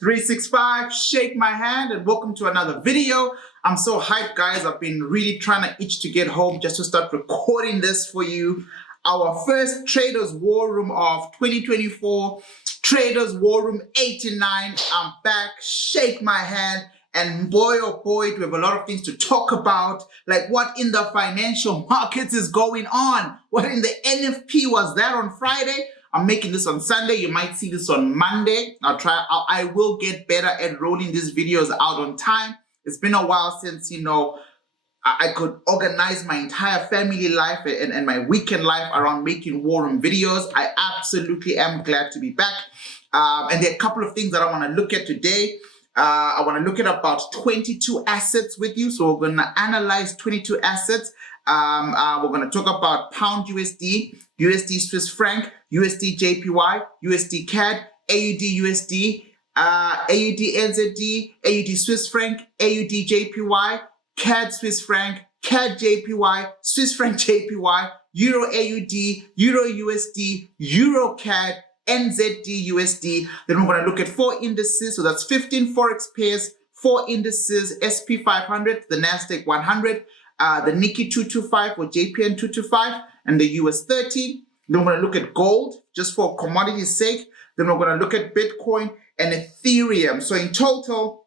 365, shake my hand, and welcome to another video. I'm so hyped, guys. I've been really trying to itch to get home just to start recording this for you. Our first Traders War Room of 2024, Traders War Room 89. I'm back, shake my hand, and boy oh boy, we have a lot of things to talk about, like what in the financial markets is going on. What in the NFP was that on Friday? I'm making this on Sunday. You might see this on Monday. I will get better at rolling these videos out on time. It's been a while since, I could organize my entire family life and my weekend life around making War Room videos. I absolutely am glad to be back. And there are a couple of things that I want to look at today. I want to look at about 22 assets with you. So we're going to analyze 22 assets. We're going to talk about Pound USD, USD Swiss franc, USDJPY, USDCAD, AUDUSD, AUDNZD, AUD Swiss franc, AUDJPY, CAD Swiss franc, CADJPY, Swiss franc JPY, Euro AUD, Euro USD, Euro CAD, NZD USD. Then we're going to look at 4 indices. So that's 15 Forex pairs, 4 indices, SP 500, the NASDAQ 100, the Nikkei 225 or JPN 225, and the US 30. Then we're going to look at gold, just for commodity's sake. Then we're going to look at Bitcoin and Ethereum. So in total,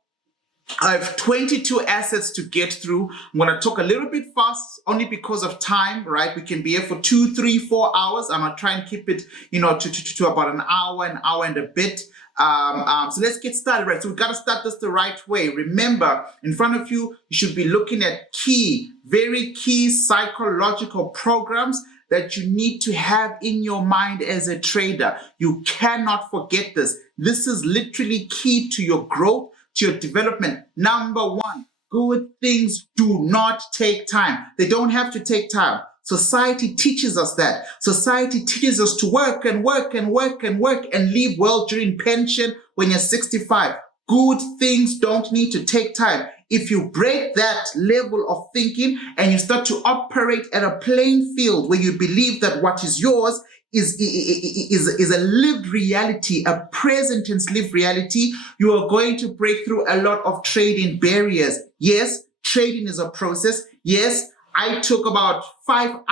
I have 22 assets to get through. I'm going to talk a little bit fast, only because of time, right? We can be here for 2, 3, 4 hours. I'm going to try and keep it, to about an hour and a bit. So let's get started, right? So we've got to start this the right way. Remember, in front of you, you should be looking at very key psychological programs that you need to have in your mind as a trader. You cannot forget this. This is literally key to your growth, to your development. Number 1, good things do not take time. They don't have to take time. Society teaches us that. Society teaches us to work and work and work and work and leave well during pension when you're 65. Good things don't need to take time. If you break that level of thinking and you start to operate at a playing field where you believe that what is yours is a lived reality, a present tense lived reality, you are going to break through a lot of trading barriers. Yes, trading is a process. Yes, I took about 4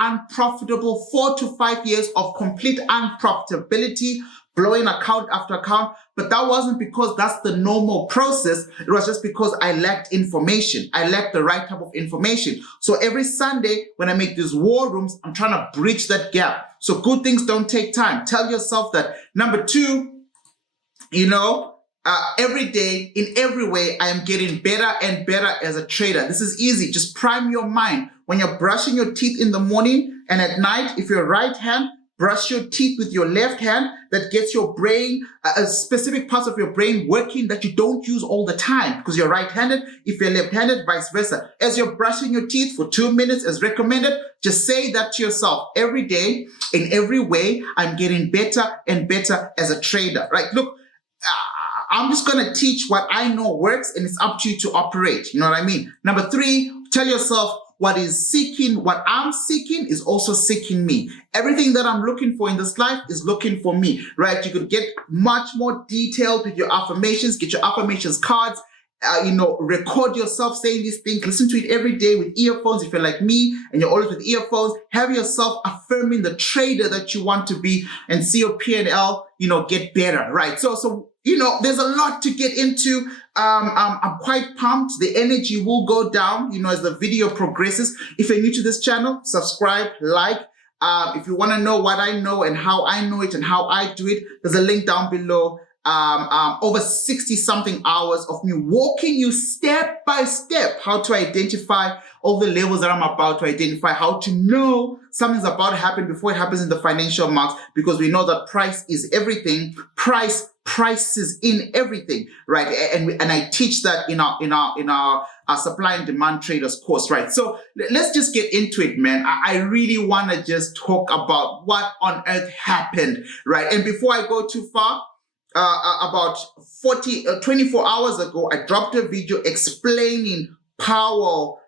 to 5 years of complete unprofitability, blowing account after account. But that wasn't because that's the normal process. It was just because I lacked information. I lacked the right type of information. So every Sunday when I make these war rooms, I'm trying to bridge that gap. So good things don't take time. Tell yourself that. Number 2, every day, in every way, I am getting better and better as a trader. This is easy. Just prime your mind. When you're brushing your teeth in the morning and at night, if you're right hand, brush your teeth with your left hand. That gets your brain, specific parts of your brain working that you don't use all the time because you're right-handed. If you're left-handed, vice versa. As you're brushing your teeth for 2 minutes as recommended, just say that to yourself every day. In every way, I'm getting better and better as a trader, right? Look, I'm just going to teach what I know works, and it's up to you to operate. You know what I mean? Number 3, tell yourself, what I'm seeking is also seeking me. Everything that I'm looking for in this life is looking for me, right? You could get much more detailed with your affirmations, get your affirmations cards, record yourself saying these things, listen to it every day with earphones. If you're like me and you're always with earphones, have yourself affirming the trader that you want to be and see your P&L, get better, right? So there's a lot to get into. I'm quite pumped. The energy will go down, as the video progresses. If you're new to this channel, subscribe, like. If you want to know what I know and how I know it and how I do it, there's a link down below. over 60 something hours of me walking you step by step how to identify all the levels that I'm about to identify, how to know something's about to happen before it happens in the financial markets, because we know that price is everything. Prices in everything, right? And I teach that in our supply and demand traders course, right? So let's just get into it, man. I really want to just talk about what on earth happened, right? And before I go too far, about 24 hours ago, I dropped a video explaining Powell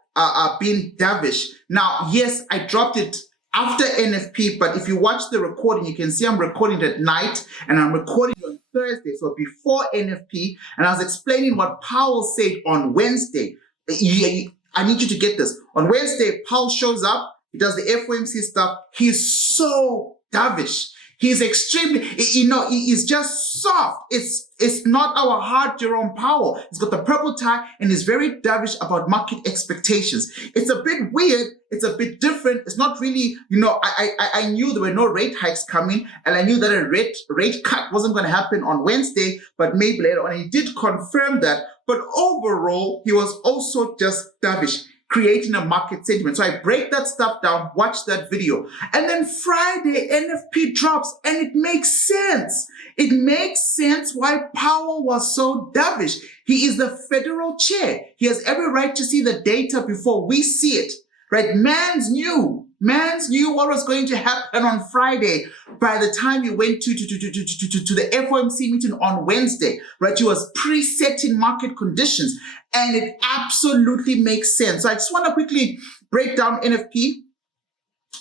being dovish. Now, yes, I dropped it after NFP, but if you watch the recording, you can see I'm recording at night and I'm recording on Thursday, so before NFP, and I was explaining what Powell said on Wednesday. I need you to get this. On Wednesday, Powell shows up, he does the FOMC stuff. He's so dovish. He's extremely, he's just soft. It's not our hard Jerome Powell. He's got the purple tie and he's very dovish about market expectations. It's a bit weird. It's a bit different. It's not really, I knew there were no rate hikes coming, and I knew that a rate cut wasn't going to happen on Wednesday, but maybe later on. He did confirm that. But overall, he was also just dovish, creating a market sentiment. So I break that stuff down, watch that video. And then Friday, NFP drops, and it makes sense. It makes sense why Powell was so dovish. He is the federal chair. He has every right to see the data before we see it, right? Mans knew what was going to happen on Friday by the time he went to the FOMC meeting on Wednesday, right? He was presetting market conditions, and it absolutely makes sense. So I just want to quickly break down NFP.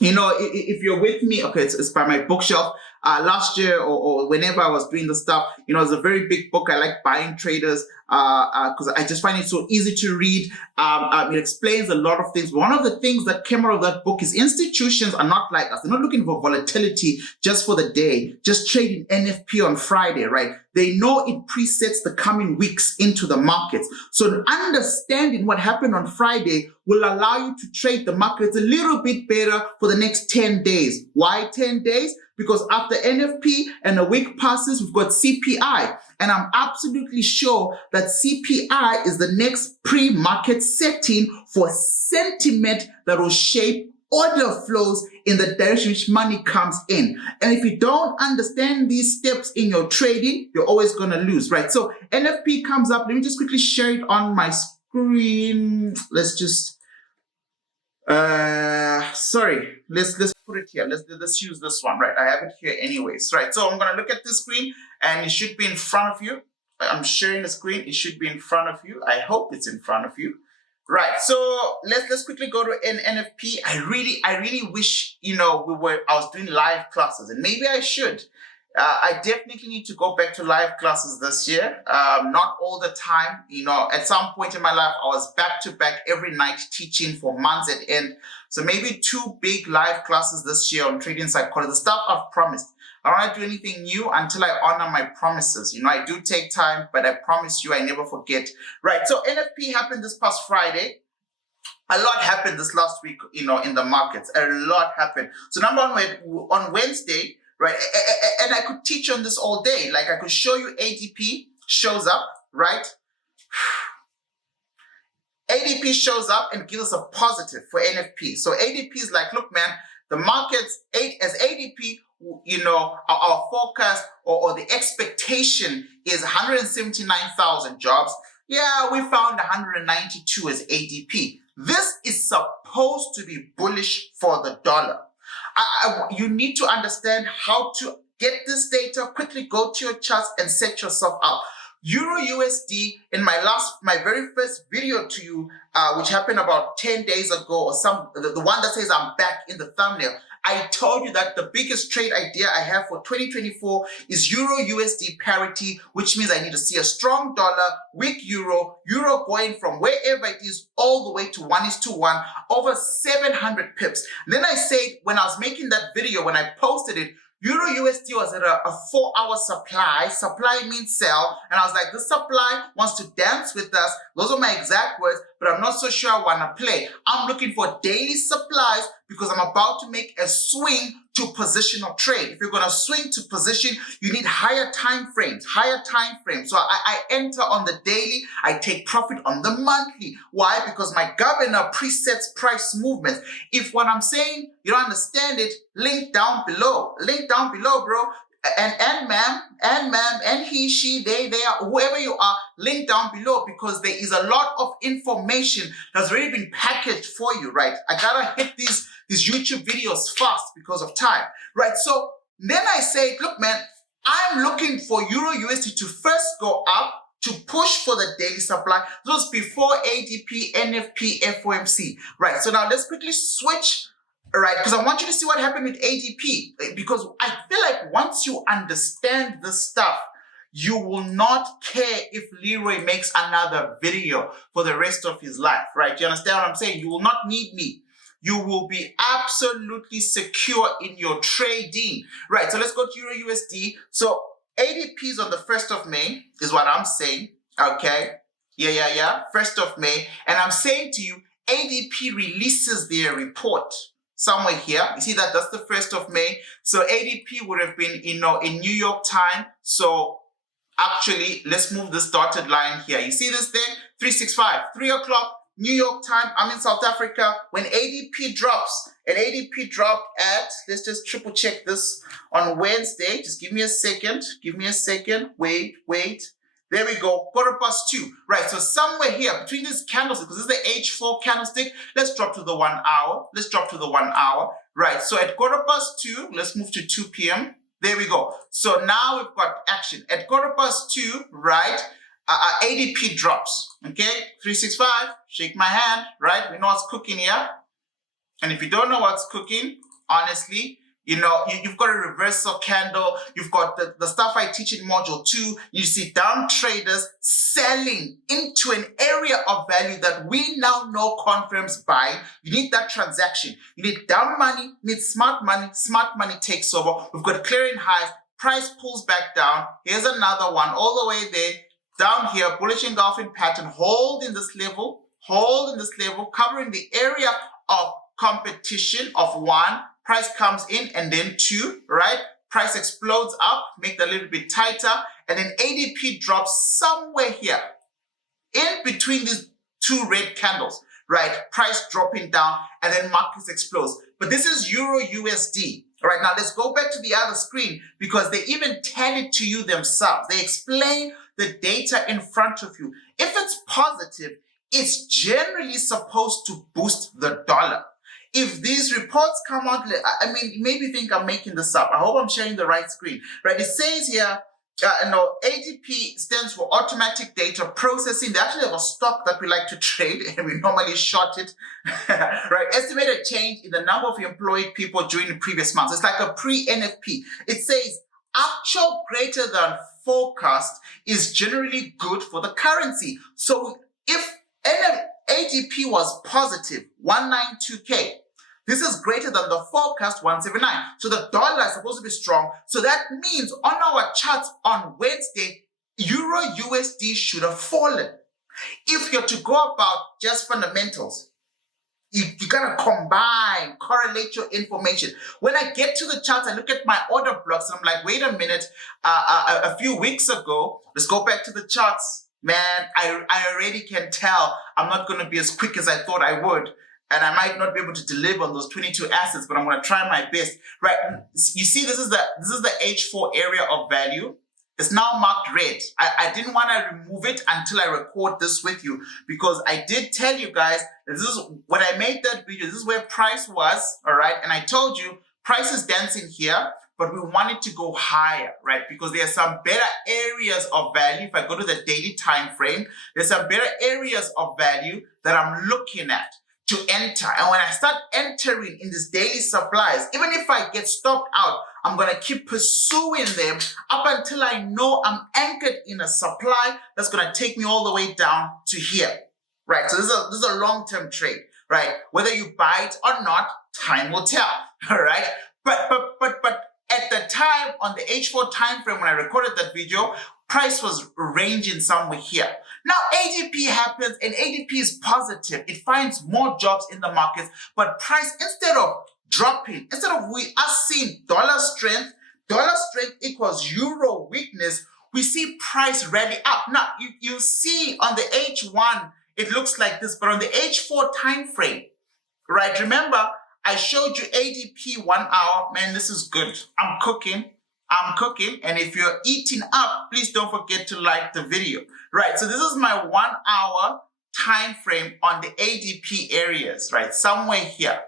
If you're with me, okay, it's by my bookshelf. Last year or whenever I was doing the stuff, it's a very big book. I like buying traders because I just find it so easy to read. It explains a lot of things. One of the things that came out of that book is institutions are not like us. They're not looking for volatility just for the day, just trading NFP on Friday, right? They know it presets the coming weeks into the markets. So understanding what happened on Friday will allow you to trade the markets a little bit better for the next 10 days. Why 10 days? Because after NFP and a week passes, we've got CPI. And I'm absolutely sure that CPI is the next pre-market setting for sentiment that will shape order flows in the direction which money comes in. And if you don't understand these steps in your trading, you're always going to lose, right? So NFP comes up. Let me just quickly share it on my screen. Let's just, let's put it here. Let's use this one, right? I have it here anyways, right? So I'm going to look at this screen and it should be in front of you. I'm sharing the screen. It should be in front of you. I hope it's in front of you. Right, so let's quickly go to NFP. I really wish, I was doing live classes, and maybe I should. I definitely need to go back to live classes this year. Not all the time, at some point in my life, I was back to back every night teaching for months at end. So maybe 2 big live classes this year on trading psychology, the stuff I've promised. I don't want to do anything new until I honor my promises. I do take time, but I promise you I never forget. Right, so NFP happened this past Friday. A lot happened this last week, in the markets. A lot happened. So number one, on Wednesday, right, and I could teach on this all day. Like I could show you ADP shows up, right? ADP shows up and gives us a positive for NFP. So ADP is like, look, man, the markets, as ADP, our forecast or the expectation is 179,000 jobs. Yeah, we found 192 as ADP. This is supposed to be bullish for the dollar. You need to understand how to get this data, quickly go to your charts and set yourself up. Euro USD in my very first video to you, which happened about 10 days ago, or the one that says I'm back in the thumbnail. I told you that the biggest trade idea I have for 2024 is Euro USD parity, which means I need to see a strong dollar, weak euro going from wherever it is all the way to 1:1, over 700 pips. Then I said, when I was making that video, when I posted it, Euro USD was at a 4-hour supply. Supply means sell. And I was like, this supply wants to dance with us. Those are my exact words, but I'm not so sure I want to play. I'm looking for daily supplies because I'm about to make a swing to positional trade. If you're going to swing to position, you need higher time frames. So I enter on the daily, I take profit on the monthly. Why? Because my governor presets price movements. If what I'm saying you don't understand it, link down below. Bro. And ma'am, and he, she, they are, whoever you are, link down below, because there is a lot of information that's already been packaged for you, right? I gotta hit these YouTube videos fast because of time, right? So then I say, look, man, I'm looking for Euro USD to first go up to push for the daily supply. This was before ADP, NFP, FOMC, right? So now let's quickly switch. All right, because I want you to see what happened with ADP, because I feel like once you understand this stuff, you will not care if Leroy makes another video for the rest of his life, right? You understand what I'm saying? You will not need me. You will be absolutely secure in your trading, right? So let's go to Euro USD. So ADP is on the 1st of May, is what I'm saying, okay? Yeah, 1st of May. And I'm saying to you, ADP releases their report somewhere here. You see that that's the 1st of May. So ADP would have been, in New York time. So actually, let's move this dotted line here. You see this thing? 365, 3 o'clock, New York time. I'm in South Africa. When ADP drops, and ADP dropped at, let's just triple check this on Wednesday. Just give me a second. Wait. There we go, 2:15, right? So somewhere here between these candlesticks, because this is the H4 candlestick, let's drop to the 1 hour. Right? So at 2:15, let's move to 2 p.m. There we go. So now we've got action. At 2:15, right? ADP drops, okay? 365, shake my hand, right? We know what's cooking here. And if you don't know what's cooking, honestly, you've got a reversal candle. You've got the stuff I teach in module 2. You see down traders selling into an area of value that we now know confirms buying. You need that transaction. You need down money, you need smart money. Smart money takes over. We've got clearing highs. Price pulls back down. Here's another one all the way there. Down here, bullish engulfing pattern. Hold in this level, covering the area of competition of 1. Price comes in, and then 2, right? Price explodes up, make that a little bit tighter, and then ADP drops somewhere here in between these 2 red candles, right? Price dropping down, and then markets explodes. But this is Euro USD. All right, now let's go back to the other screen, because they even tell it to you themselves. They explain the data in front of you. If it's positive, it's generally supposed to boost the dollar. If these reports come out, I mean, maybe you think I'm making this up. I hope I'm sharing the right screen, right? It says here, ADP stands for automatic data processing. They actually have a stock that we like to trade, and we normally short it, right? Estimated change in the number of employed people during the previous months. It's like a pre-NFP. It says actual greater than forecast is generally good for the currency. So if ADP was positive, 192K, this is greater than the forecast, 179. So the dollar is supposed to be strong. So that means on our charts on Wednesday, Euro USD should have fallen. If you're to go about just fundamentals, you gotta combine, correlate your information. When I get to the charts, I look at my order blocks, and I'm like, wait a minute, a few weeks ago, let's go back to the charts. Man, I already can tell I'm not going to be as quick as I thought I would. And I might not be able to deliver on those 22 assets, but I'm going to try my best. Right? You see, this is the H4 area of value. It's now marked red. I didn't want to remove it until I record this with you, because I did tell you guys that this is when I made that video. This is where price was, all right? And I told you price is dancing here, but we want it to go higher, right? Because there are some better areas of value. If I go to the daily time frame, there's some better areas of value that I'm looking at to enter. And when I start entering in these daily supplies, even if I get stopped out, I'm going to keep pursuing them up until I know I'm anchored in a supply that's going to take me all the way down to here, right? So this is a long-term trade, right? Whether you buy it or not, time will tell, all right? But at the time on the H4 time frame when I recorded that video, price was ranging somewhere here. Now ADP happens, and ADP is positive. It finds more jobs in the markets, but price, instead of dropping. Instead of us seeing dollar strength equals euro weakness, we see price rally up. Now, you see on the H1, it looks like this, but on the H4 time frame, right? Remember, I showed you ADP 1 hour. Man, this is good. I'm cooking. And if you're eating up, please don't forget to like the video, right? So this is my 1 hour time frame on the ADP areas, right? Somewhere here.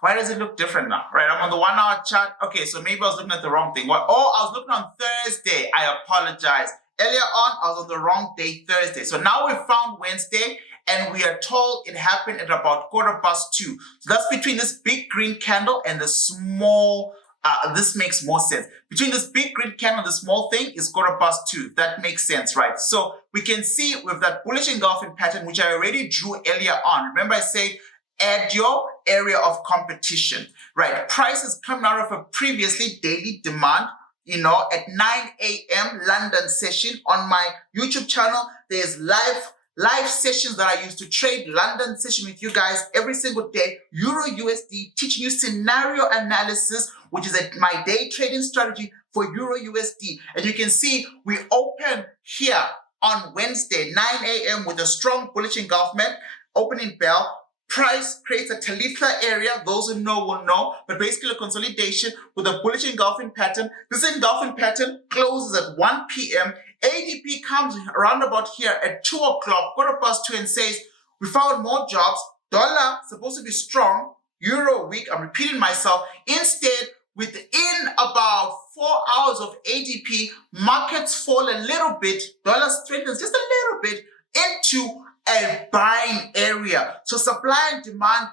Why does it look different now, right? I'm on the 1 hour chart. Okay, so maybe I was looking at the wrong thing. Oh, I was looking on Thursday. I apologize. Earlier on, I was on the wrong day, Thursday. So now we found Wednesday, and we are told it happened at about 2:15. So that's between this big green candle and the small, this makes more sense. Between this big green candle and the small thing is 2:15. That makes sense, right? So we can see with that bullish engulfing pattern, which I already drew earlier on. Remember I said, add your area of competition, right? Price is coming out of a previously daily demand, you know, at 9 a.m. London session on my YouTube channel. There's live sessions that I use to trade London session with you guys every single day. Euro USD, teaching you scenario analysis, which is my day trading strategy for Euro USD. And you can see we open here on Wednesday, 9 a.m. with a strong bullish engulfment, opening bell. Price creates a Talitha area. Those who know will know, but basically a consolidation with a bullish engulfing pattern. This engulfing pattern closes at 1 p.m. ADP comes around about here at 2 o'clock, 2:15, and says, we found more jobs. Dollar supposed to be strong, euro weak. I'm repeating myself. Instead, within about 4 hours of ADP, markets fall a little bit. Dollar strengthens just a little bit into a buying area. So supply and demand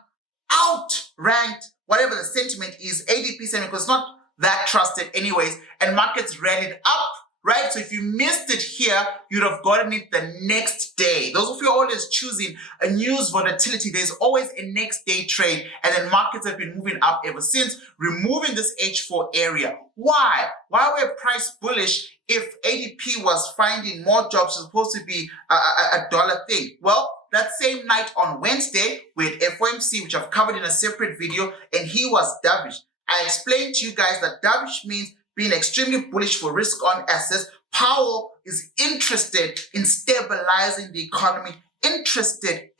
outranked whatever the sentiment is, ADP sentiment, because it's not that trusted anyways, and markets rallied up, right? So if you missed it here, you'd have gotten it the next day. Those of you always choosing a news volatility, there's always a next day trade, and then markets have been moving up ever since, removing this H4 area. Why? Why were price bullish if ADP was finding more jobs? It's supposed to be a dollar thing. Well, that same night on Wednesday with FOMC, which I've covered in a separate video, and he was dovish. I explained to you guys that dovish means being extremely bullish for risk on assets. Powell is interested in stabilizing the economy, interested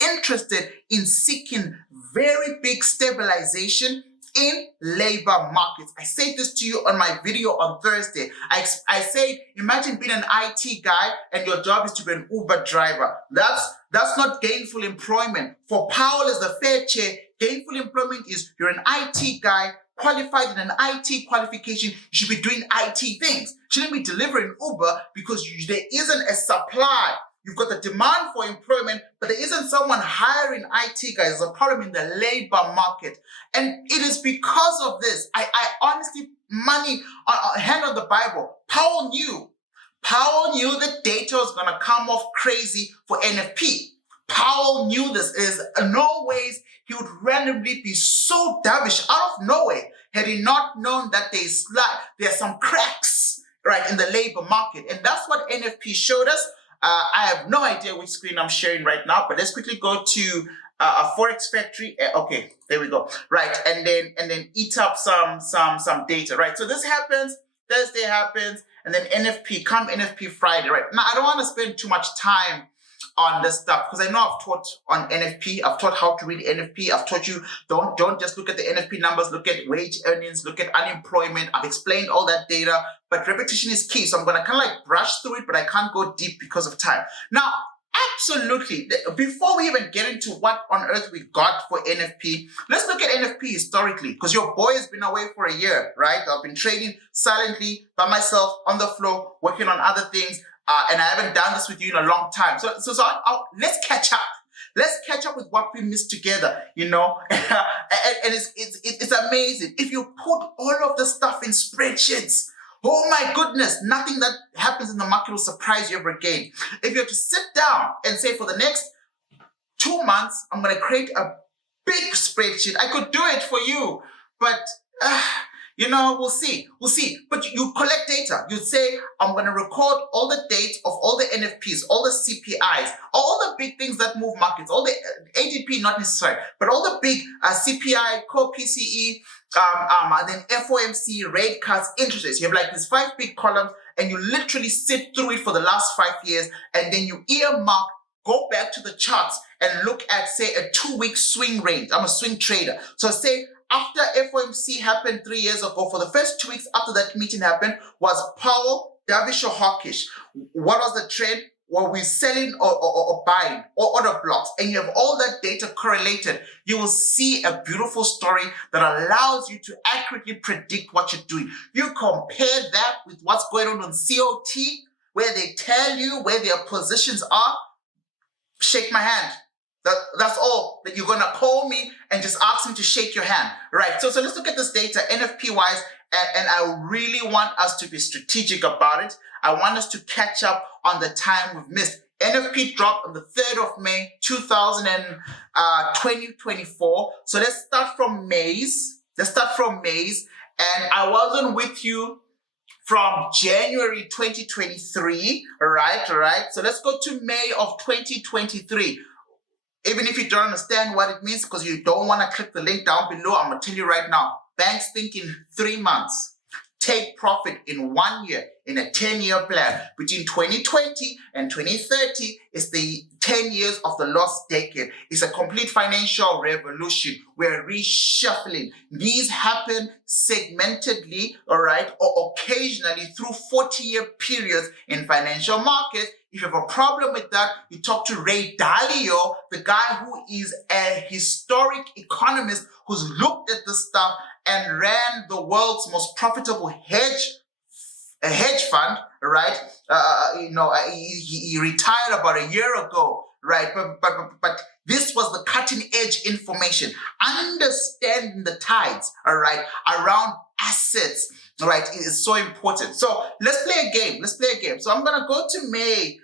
in seeking very big stabilization in labor markets. I said this to you on my video on Thursday. I say, imagine being an IT guy and your job is to be an Uber driver. That's not gainful employment. For Powell as the Fed chair, gainful employment is you're an IT guy, qualified in an IT qualification, you should be doing IT things. Shouldn't be delivering Uber because there isn't a supply. You've got the demand for employment, but there isn't someone hiring IT guys. There's a problem in the labor market. And it is because of this. I honestly, hand on the Bible, Powell knew the data was going to come off crazy for NFP. Powell knew this. There's no ways he would randomly be so dovish out of nowhere had he not known that there are some cracks, right, in the labor market. And that's what NFP showed us. I have no idea which screen I'm sharing right now, but let's quickly go to a Forex factory. Okay, there we go. Right, and then eat up some data. Right, so this happens. Thursday happens, and then NFP Friday. Right now, I don't want to spend too much time on this stuff because I know I've taught on NFP. I've taught how to read NFP. I've taught you don't just look at the NFP numbers, look at wage earnings, look at unemployment. I've explained all that data, but repetition is key. So I'm going to kind of like brush through it, but I can't go deep because of time. Now, absolutely, before we even get into what on earth we got for NFP, let's look at NFP historically, because your boy has been away for a year, right? I've been trading silently by myself on the floor, working on other things. And I haven't done this with you in a long time. So let's catch up. Let's catch up with what we missed together, you know. and it's amazing. If you put all of the stuff in spreadsheets, oh my goodness, nothing that happens in the market will surprise you ever again. If you have to sit down and say for the next 2 months, I'm going to create a big spreadsheet. I could do it for you, but You know, we'll see. But you collect data. You'd say, I'm going to record all the dates of all the NFPs, all the CPIs, all the big things that move markets, all the ADP, not necessarily, but all the big CPI, core PCE, and then FOMC, rate cuts, interest rates. You have like these 5 big columns, and you literally sit through it for the last 5 years, and then you earmark, go back to the charts and look at, say, a 2-week swing range. I'm a swing trader. So say after FOMC happened 3 years ago, for the first 2 weeks after that meeting happened, was Powell dovish or hawkish? What was the trend? Were we selling or buying or order blocks? And you have all that data correlated. You will see a beautiful story that allows you to accurately predict what you're doing. You compare that with what's going on COT, where they tell you where their positions are. Shake my hand. That's all. That you're gonna call me and just ask me to shake your hand, right? So let's look at this data NFP wise, and I really want us to be strategic about it. I want us to catch up on the time we've missed. NFP dropped on the 3rd of May 2024. So let's start from May's. And I wasn't with you from January 2023, all right? So let's go to May of 2023. Even if you don't understand what it means because you don't want to click the link down below, I'm going to tell you right now, banks think in 3 months. Take profit in 1 year, in a 10-year plan. Between 2020 and 2030 is the 10 years of the lost decade. It's a complete financial revolution. We're reshuffling. These happen segmentedly, all right, or occasionally through 40-year periods in financial markets. If you have a problem with that, you talk to Ray Dalio, the guy who is a historic economist who's looked at this stuff and ran the world's most profitable hedge fund, right? He retired about a year ago, right? But this was the cutting edge information. Understanding the tides, all right, around assets, all right, is so important. So let's play a game. So I'm gonna go to May.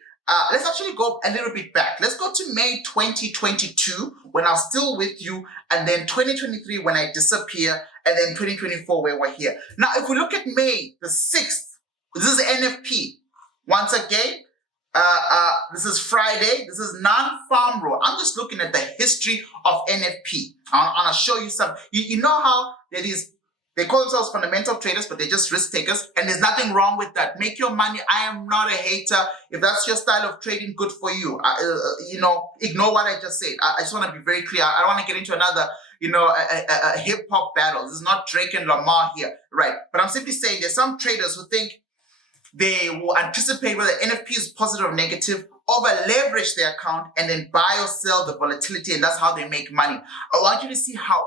Let's actually go a little bit back. Let's go to May 2022 when I was still with you, and then 2023 when I disappear, and then 2024 where we're here. Now, if we look at May the 6th, this is NFP. Once again, this is Friday. This is non-farm roll. I'm just looking at the history of NFP. I'm gonna show you some. You know how there is. They call themselves fundamental traders, but they're just risk takers, and there's nothing wrong with that. Make your money. I am not a hater. If that's your style of trading, good for you. Ignore what I just said. I just want to be very clear. I don't want to get into another, a hip hop battle. This is not Drake and Lamar here, right? But I'm simply saying there's some traders who think they will anticipate whether NFP is positive or negative, over leverage their account, and then buy or sell the volatility, and that's how they make money. I want you to see how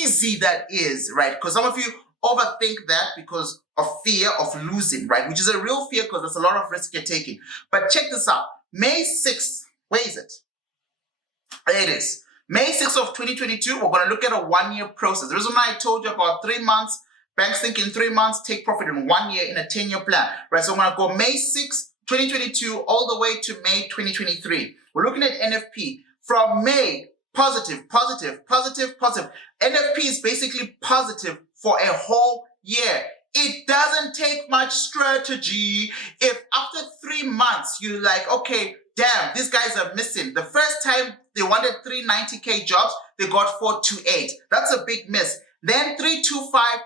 easy that is, right? Because some of you overthink that because of fear of losing, right? Which is a real fear because there's a lot of risk you're taking. But check this out. May 6th, where is it? There it is. May 6th of 2022, we're going to look at a 1-year process. The reason why I told you about 3 months, banks think in 3 months, take profit in 1 year in a 10-year plan, right? So I'm going to go May 6th, 2022 all the way to May 2023. We're looking at NFP. From May, positive. NFP is basically positive for a whole year. It doesn't take much strategy. If after 3 months, you're like, okay, damn, these guys are missing. The first time they wanted 390K jobs, they got 428. That's a big miss. Then 325,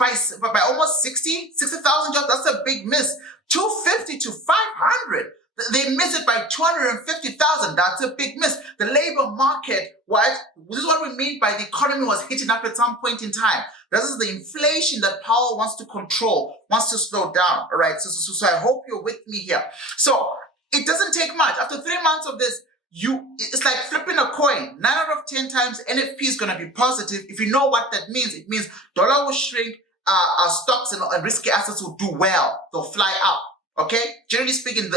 by almost 60,000 jobs, that's a big miss. 250 to 500. They miss it by 250,000. That's a big miss. The labor market, what? This is what we mean by the economy was hitting up at some point in time. This is the inflation that Powell wants to control, wants to slow down. All right. So I hope you're with me here. So it doesn't take much. After 3 months of this, it's like flipping a coin. 9 out of 10 times NFP is going to be positive. If you know what that means, it means dollar will shrink. Our stocks and risky assets will do well. They'll fly up. Okay? Generally speaking,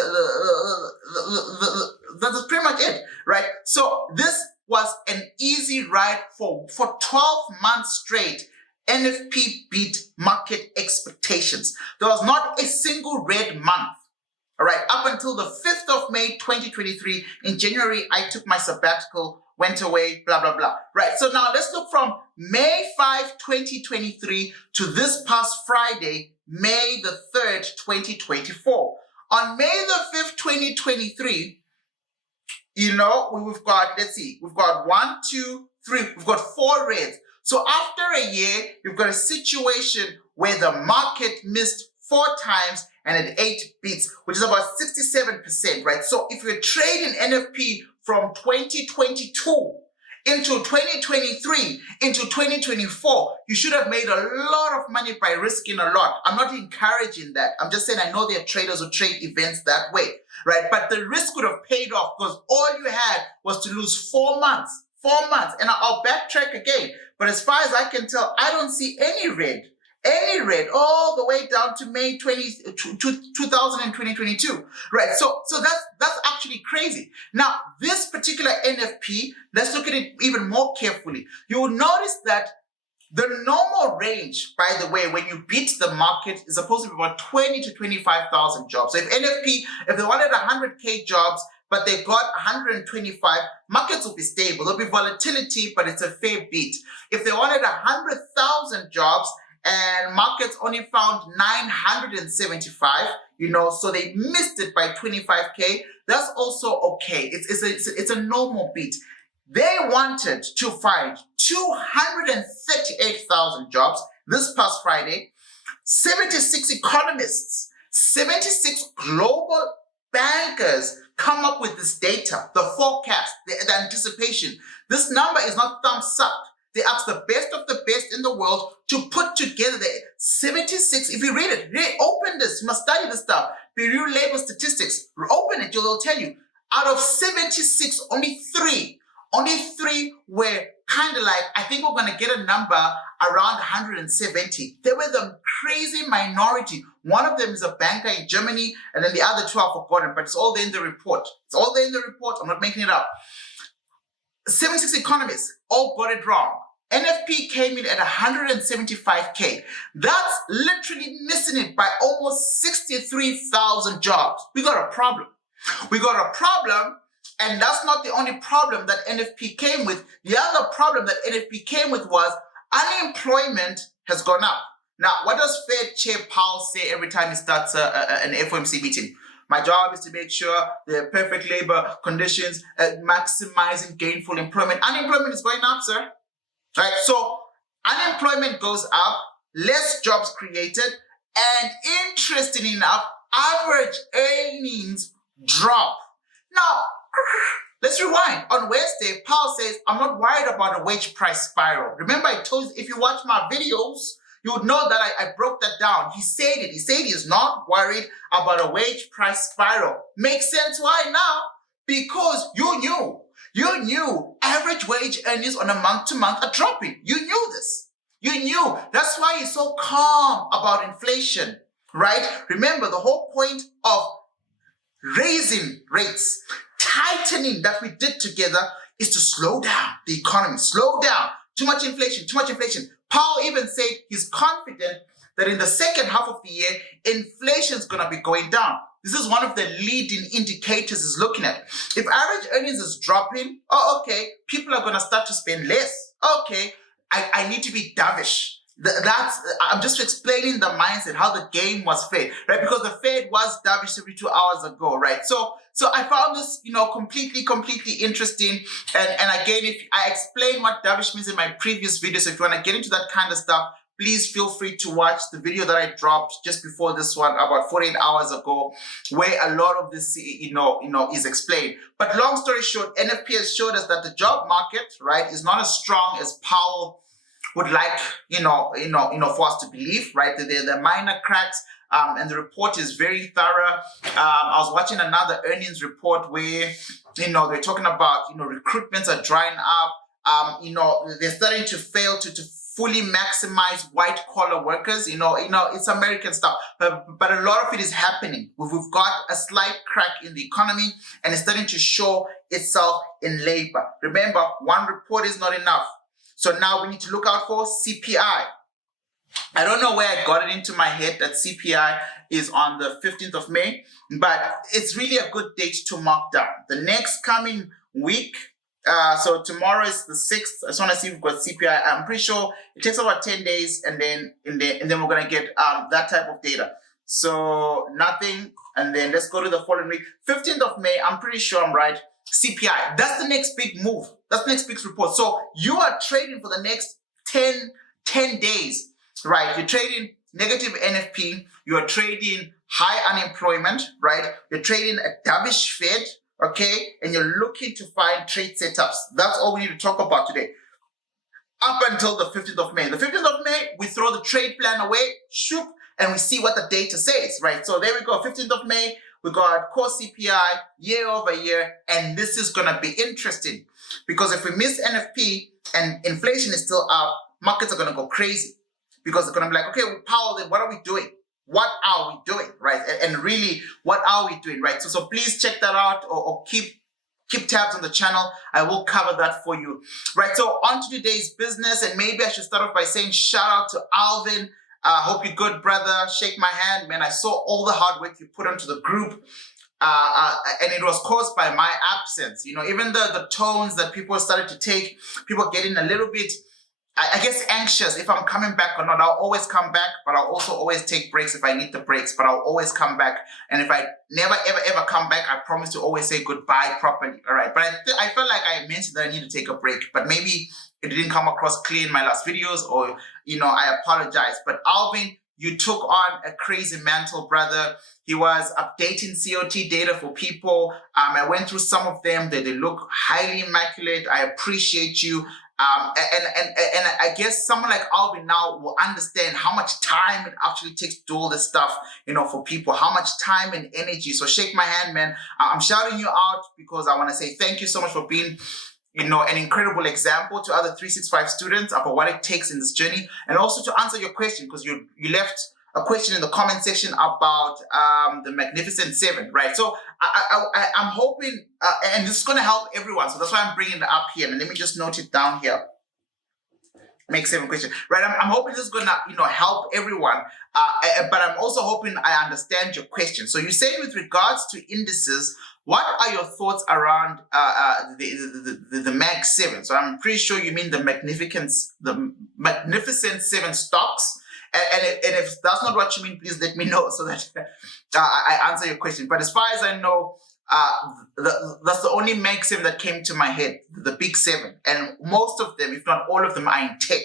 that's pretty much it, right? So this was an easy ride for 12 months straight. NFP beat market expectations. There was not a single red month. All right, up until the 5th of May 2023. In January, I took my sabbatical went away, blah, blah, blah. Right, so now let's look from May 5, 2023 to this past Friday, May the 3rd, 2024. On May the 5th, 2023, you know, we've got, let's see, we've got 1, 2, 3, we've got 4 reds. So after a year, you've got a situation where the market missed 4 times and at 8 beats, which is about 67%, right? So if you're trading NFP from 2022 into 2023, into 2024, you should have made a lot of money by risking a lot. I'm not encouraging that. I'm just saying I know there are traders who trade events that way, right? But the risk would have paid off because all you had was to lose 4 months. 4 months. And I'll backtrack again. But as far as I can tell, I don't see any red all the way down to May 2022, right? So that's actually crazy. Now, this particular NFP, let's look at it even more carefully. You will notice that the normal range, by the way, when you beat the market is supposed to be about 20 to 25,000 jobs. So if NFP, if they wanted 100K jobs, but they got 125, markets will be stable. There'll be volatility, but it's a fair beat. If they wanted 100,000 jobs, and markets only found 975, you know, so they missed it by 25K. That's also okay. It's a normal beat. They wanted to find 238,000 jobs this past Friday. 76 economists, 76 global bankers come up with this data, the forecast, the anticipation. This number is not thumbs up. They asked the best of the best in the world to put together the 76. If you read it, open this, you must study this stuff. Bureau labor statistics, open it, they'll tell you. Out of 76, only three were kind of like, I think we're going to get a number around 170. They were the crazy minority. One of them is a banker in Germany, and then the other 2 I've forgotten, but it's all there in the report. It's all there in the report. I'm not making it up. 76 economists all got it wrong. NFP came in at 175K. That's literally missing it by almost 63,000 jobs. We got a problem. We got a problem, and that's not the only problem that NFP came with. The other problem that NFP came with was unemployment has gone up. Now, what does Fed Chair Powell say every time he starts an FOMC meeting? My job is to make sure there are perfect labor conditions, maximizing gainful employment. Unemployment is going up, sir. Right? So unemployment goes up, less jobs created, and interestingly enough, average earnings drop. Now, let's rewind. On Wednesday, Powell says, I'm not worried about a wage price spiral. Remember, I told you, if you watch my videos, you would know that I broke that down. He said it. He said he's not worried about a wage price spiral. Makes sense. Why now? Because you knew average wage earnings on a month-to-month are dropping. You knew this. You knew. That's why he's so calm about inflation, right? Remember, the whole point of raising rates, tightening that we did together is to slow down the economy. Slow down. Too much inflation, too much inflation. Powell even said he's confident that in the second half of the year, inflation is going to be going down. This is one of the leading indicators he's looking at. If average earnings is dropping, oh, okay, people are going to start to spend less. Okay, I need to be dovish. I'm just explaining the mindset, how the game was fed, right? Because the Fed was dovish 72 hours ago, right? So I found this, completely interesting. And again, if I explain what dovish means in my previous video, so if you want to get into that kind of stuff, please feel free to watch the video that I dropped just before this one, about 48 hours ago, where a lot of this, is explained. But long story short, NFP has showed us that the job market, right, is not as strong as Powell would like, for us to believe, right? There are minor cracks, and the report is very thorough. I was watching another earnings report where, they're talking about, recruitments are drying up. They're starting to fail to fully maximize white collar workers. It's American stuff, but a lot of it is happening. We've got a slight crack in the economy, and it's starting to show itself in labor. Remember, one report is not enough. So now we need to look out for CPI. I don't know where I got it into my head that CPI is on the 15th of May, but it's really a good date to mark down. The next coming week, So tomorrow is the 6th. I just want to see if we've got CPI. I'm pretty sure it takes about 10 days, and then we're gonna get that type of data. So nothing, and then let's go to the following week, 15th of May. I'm pretty sure I'm right. CPI. That's the next big move. That's the next big report. So you are trading for the next 10 days, right? You're trading negative NFP. You are trading high unemployment, right? You're trading a dovish Fed. Okay, and you're looking to find trade setups. That's all we need to talk about today. Up until the 15th of May. The 15th of May, we throw the trade plan away, shoop, and we see what the data says, right? So there we go, 15th of May, we got core CPI year over year, and this is gonna be interesting because if we miss NFP and inflation is still up, markets are gonna go crazy because they're gonna be like, okay, well, Powell, then what are we doing? What are we doing, right? And really, what are we doing, right? So please check that out or keep tabs on the channel. I will cover that for you, right? So on to today's business, and maybe I should start off by saying shout out to Alvin. Hope you're good, brother. Shake my hand, man. I saw all the hard work you put onto the group, and it was caused by my absence. You know, even the tones that people started to take, people getting a little bit, I guess, anxious if I'm coming back or not. I'll always come back, but I'll also always take breaks if I need the breaks, but I'll always come back. And if I never, ever come back, I promise to always say goodbye properly, all right? But I felt like I mentioned that I need to take a break, but maybe it didn't come across clear in my last videos, or, you know, I apologize. But Alvin, you took on a crazy mantle, brother. He was updating COT data for people. I went through some of them. They look highly immaculate. I appreciate you. And I guess someone like Alvin now will understand how much time it actually takes to do all this stuff, you know, for people, how much time and energy. So shake my hand, man. I'm shouting you out because I want to say thank you so much for being, you know, an incredible example to other 365 students about what it takes in this journey, and also to answer your question, because you left a question in the comment section about the Magnificent Seven, right? So I'm hoping, and this is going to help everyone, so that's why I'm bringing it up here. And let me just note it down here. Make 7 question, right? I'm hoping this is going to, you know, help everyone, but I'm also hoping I understand your question. So you said with regards to indices, what are your thoughts around the Mag 7? So I'm pretty sure you mean the Magnificent 7 stocks. And if that's not what you mean, please let me know so that I answer your question. But as far as I know, that's the only Mag 7 that came to my head, the big 7. And most of them, if not all of them, are in tech.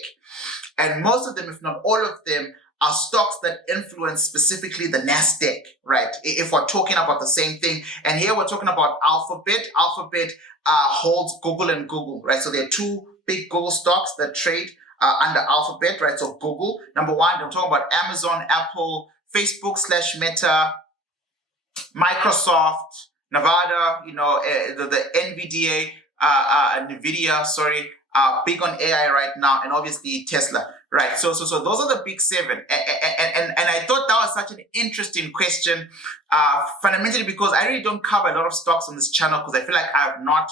And most of them, if not all of them, are stocks that influence specifically the NASDAQ, right? If we're talking about the same thing. And here we're talking about Alphabet. Alphabet holds Google and Google, right? So there are 2 big Google stocks that trade under Alphabet, right? So Google, number 1, I'm talking about Amazon, Apple, Facebook / Meta, Microsoft, Nevada, you know, the NVIDIA, sorry, big on AI right now, and obviously Tesla, right? So those are the big 7. And I thought that was such an interesting question, fundamentally because I really don't cover a lot of stocks on this channel because I feel like I have not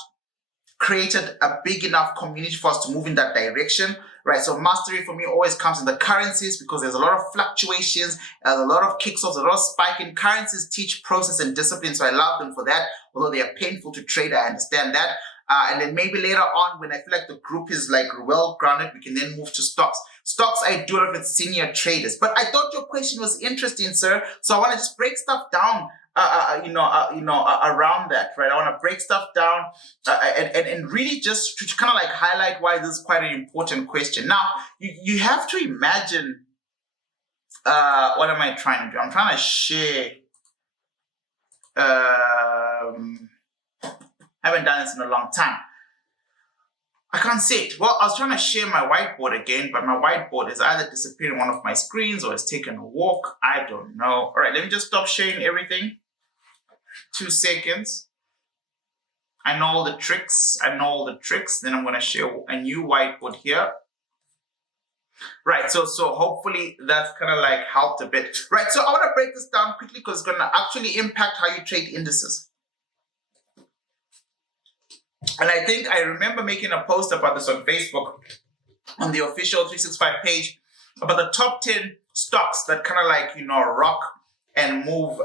created a big enough community for us to move in that direction, right? So mastery for me always comes in the currencies because there's a lot of fluctuations, there's a lot of kicks-offs, a lot of spiking. Currencies teach process and discipline, so I love them for that. Although they are painful to trade, I understand that. And then maybe later on, when I feel like the group is like well grounded, we can then move to stocks. Stocks, I do it with senior traders. But I thought your question was interesting, sir. So I want to just break stuff down, around that, right? I want to break stuff down and really just to kind of like highlight why this is quite an important question. Now, you have to imagine, what am I trying to do? I'm trying to share. I haven't done this in a long time. I can't see it. Well, I was trying to share my whiteboard again, but my whiteboard is either disappeared in one of my screens or it's taken a walk. I don't know. All right, let me just stop sharing everything. 2 seconds. I know all the tricks. Then I'm going to share a new whiteboard here. Right, so hopefully that's kind of like helped a bit. Right, so I want to break this down quickly because it's going to actually impact how you trade indices. And I think I remember making a post about this on Facebook, on the official 365 page, about the top 10 stocks that kind of like, you know, rock and move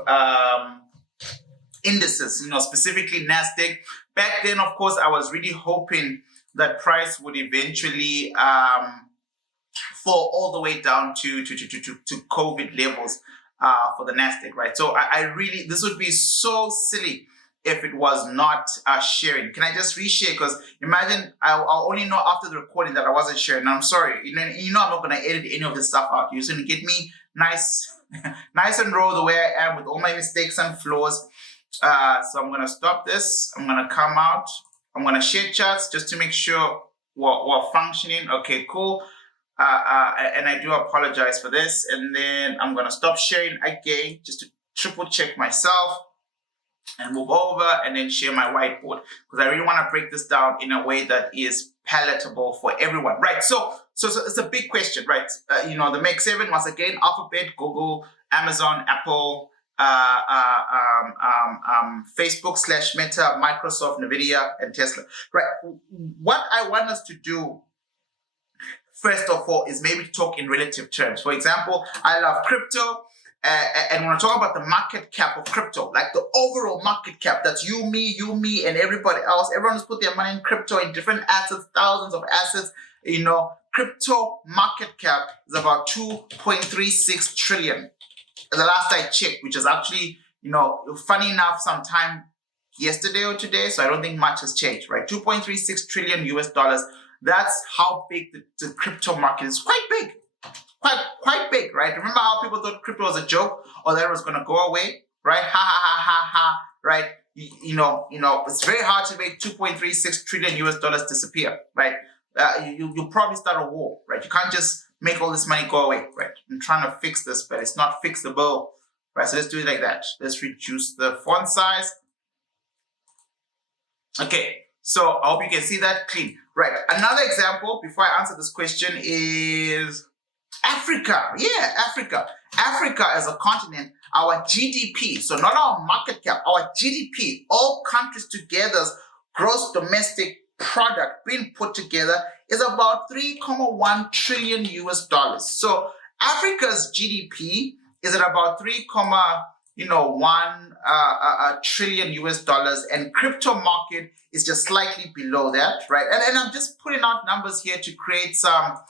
indices, specifically NASDAQ. Back then, of course, I was really hoping that price would eventually fall all the way down to COVID levels for the NASDAQ, right? So I really, this would be so silly if it was not sharing. Can I just reshare? Because imagine I'll only know after the recording that I wasn't sharing. I'm sorry. I'm not going to edit any of this stuff out. You're just going to get me nice and raw the way I am with all my mistakes and flaws. So I'm going to stop this. I'm going to come out. I'm going to share charts just to make sure we're functioning. Okay, cool. And I do apologize for this. And then I'm going to stop sharing again just to triple check myself and move over and then share my whiteboard, because I really want to break this down in a way that is palatable for everyone, right? So it's a big question, right? The Meg 7, once again, Alphabet, Google, Amazon, Apple, Facebook / Meta, Microsoft, Nvidia, and Tesla, right? What I want us to do first of all is maybe talk in relative terms. For example, I love crypto. And when I talk about the market cap of crypto, like the overall market cap, that's you, me, and everybody else. Everyone has put their money in crypto, in different assets, thousands of assets. Crypto market cap is about 2.36 trillion. The last I checked, which is actually, funny enough, sometime yesterday or today. So I don't think much has changed, right? 2.36 trillion US dollars. That's how big the crypto market is. Quite big. Quite big, right? Remember how people thought crypto was a joke or that it was going to go away, right? Ha, right? It's very hard to make 2.36 trillion US dollars disappear, right? You'll probably start a war, right? You can't just make all this money go away, right? I'm trying to fix this, but it's not fixable, right? So let's do it like that. Let's reduce the font size. Okay, so I hope you can see that clean, right? Another example before I answer this question is Africa. Yeah, Africa. Africa as a continent, our GDP, so not our market cap, our GDP, all countries together's gross domestic product being put together is about 3.1 trillion US dollars. So Africa's GDP is at about 3.1 trillion US dollars, and crypto market is just slightly below that, right? And I'm just putting out numbers here to create a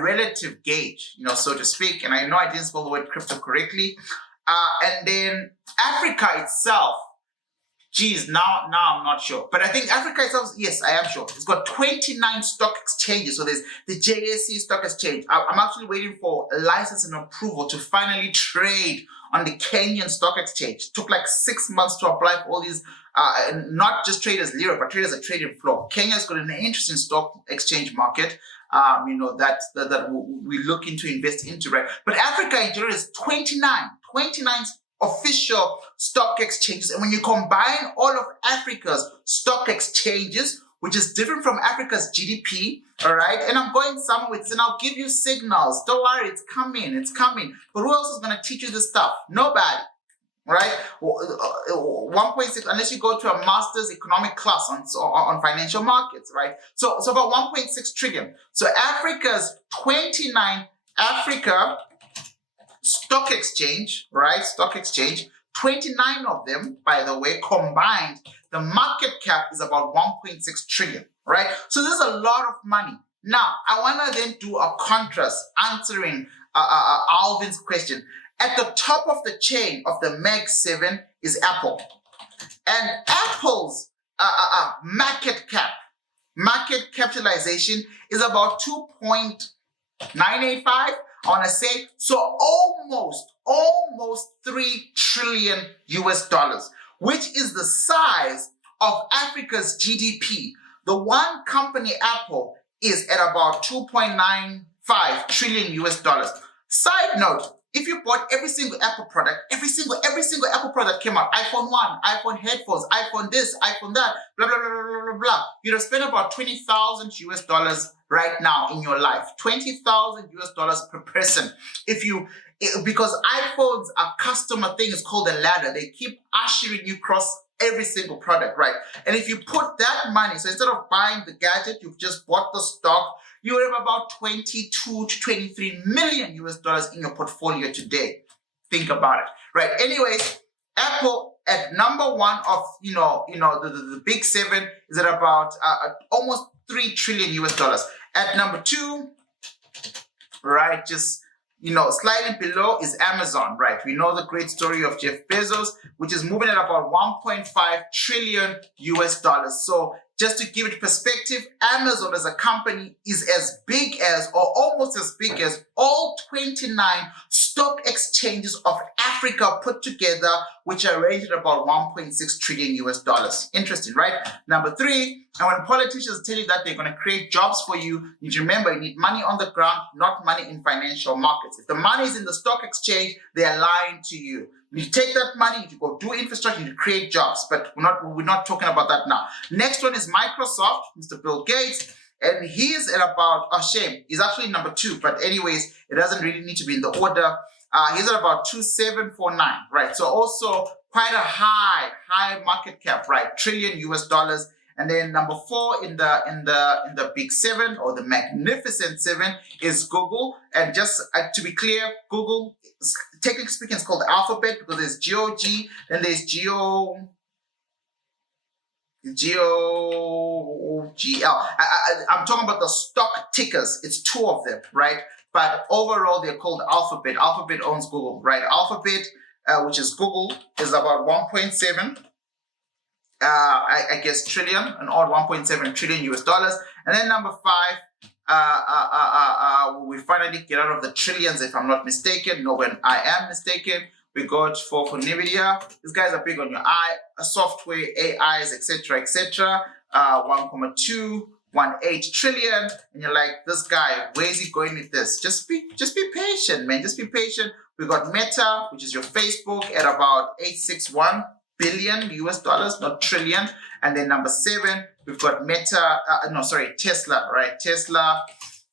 relative gauge, so to speak. And I know I didn't spell the word crypto correctly. And then Africa itself, geez, now I'm not sure. But I think Africa itself, yes, I am sure. It's got 29 stock exchanges. So there's the JSE stock exchange. I'm actually waiting for a license and approval to finally trade on the Kenyan stock exchange. It took like 6 months to apply for all these, not just traders lira, but traders that trade in floor. Kenya's got an interesting stock exchange market, that we looking to invest into, right? But Africa in general is 29 official stock exchanges. And when you combine all of Africa's stock exchanges, which is different from Africa's GDP, all right? And I'm going somewhere with this, and I'll give you signals. Don't worry, it's coming. But who else is going to teach you this stuff? Nobody, right? 1.6, unless you go to a master's economic class on financial markets, right? So about 1.6 trillion. So Africa's 29 Africa stock exchange, right? Stock exchange, 29 of them, by the way, combined, the market cap is about 1.6 trillion, right? So there's a lot of money. Now, I want to then do a contrast answering Alvin's question. At the top of the chain of the Meg 7 is Apple. And Apple's market capitalization is about 2.985, I want to say. So almost 3 trillion US dollars, which is the size of Africa's GDP. The one company, Apple, is at about 2.95 trillion US dollars. Side note, if you bought every single Apple product, every single Apple product came out, iPhone 1, iPhone headphones, iPhone this, iPhone that, blah, blah, blah, blah, blah, blah, you'd have spent about 20,000 US dollars right now in your life. 20,000 US dollars per person. Because iPhones are customer thing, it's called a ladder. They keep ushering you across every single product, right? And if you put that money, so instead of buying the gadget, you've just bought the stock, you have about 22 to 23 million US dollars in your portfolio today. think about it, right? Anyways, Apple at number one of the big seven is at about almost 3 trillion US dollars. At number two, right, just slightly below is Amazon, right? We know the great story of Jeff Bezos, which is moving at about 1.5 trillion US dollars. So just to give it perspective, Amazon as a company is as big as, or almost as big as, all 29 stock exchanges of Africa put together, which are rated about 1.6 trillion US dollars. Interesting, right? Number three, and when politicians tell you that they're going to create jobs for you, you need to remember you need money on the ground, not money in financial markets. If the money is in the stock exchange, they are lying to you. You take that money, you go do infrastructure, you create jobs, but we're not talking about that now. Next one is Microsoft, Mr. Bill Gates, and he's at about, he's actually number two, but anyways, it doesn't really need to be in the order. He's at about 2,749, right? So also quite a high market cap, right? Trillion US dollars. And then number four in the big seven, or the magnificent seven, is Google. And just to be clear, Google, technically speaking, it's called Alphabet because there's GOG, then there's GOGL. I'm talking about the stock tickers. It's two of them, right? But overall, they're called Alphabet. Alphabet owns Google, right? Alphabet, which is Google, is about 1.7. I guess trillion, an odd 1.7 trillion US dollars. And then number five, we finally get out of the trillions, if I'm not mistaken. No, when I am mistaken, we got for NVIDIA. These guys are big on your software, AIs, etc. 1.218 trillion, and you're like, this guy, where's he going with this? Just be patient, man. Just be patient. We got Meta, which is your Facebook, at about 861 billion US dollars, not trillion. And then number seven, we've got Tesla, right? Tesla,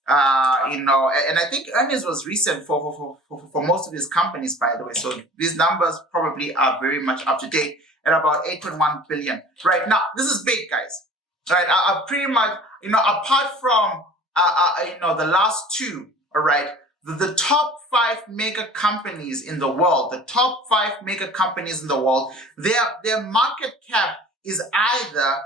and I think earnings was recent for most of these companies, by the way. So these numbers probably are very much up to date at about 8.1 billion. Right now, this is big, guys. Right? I pretty much, apart from the last two, all right. The top 5 mega companies in the world, their market cap is either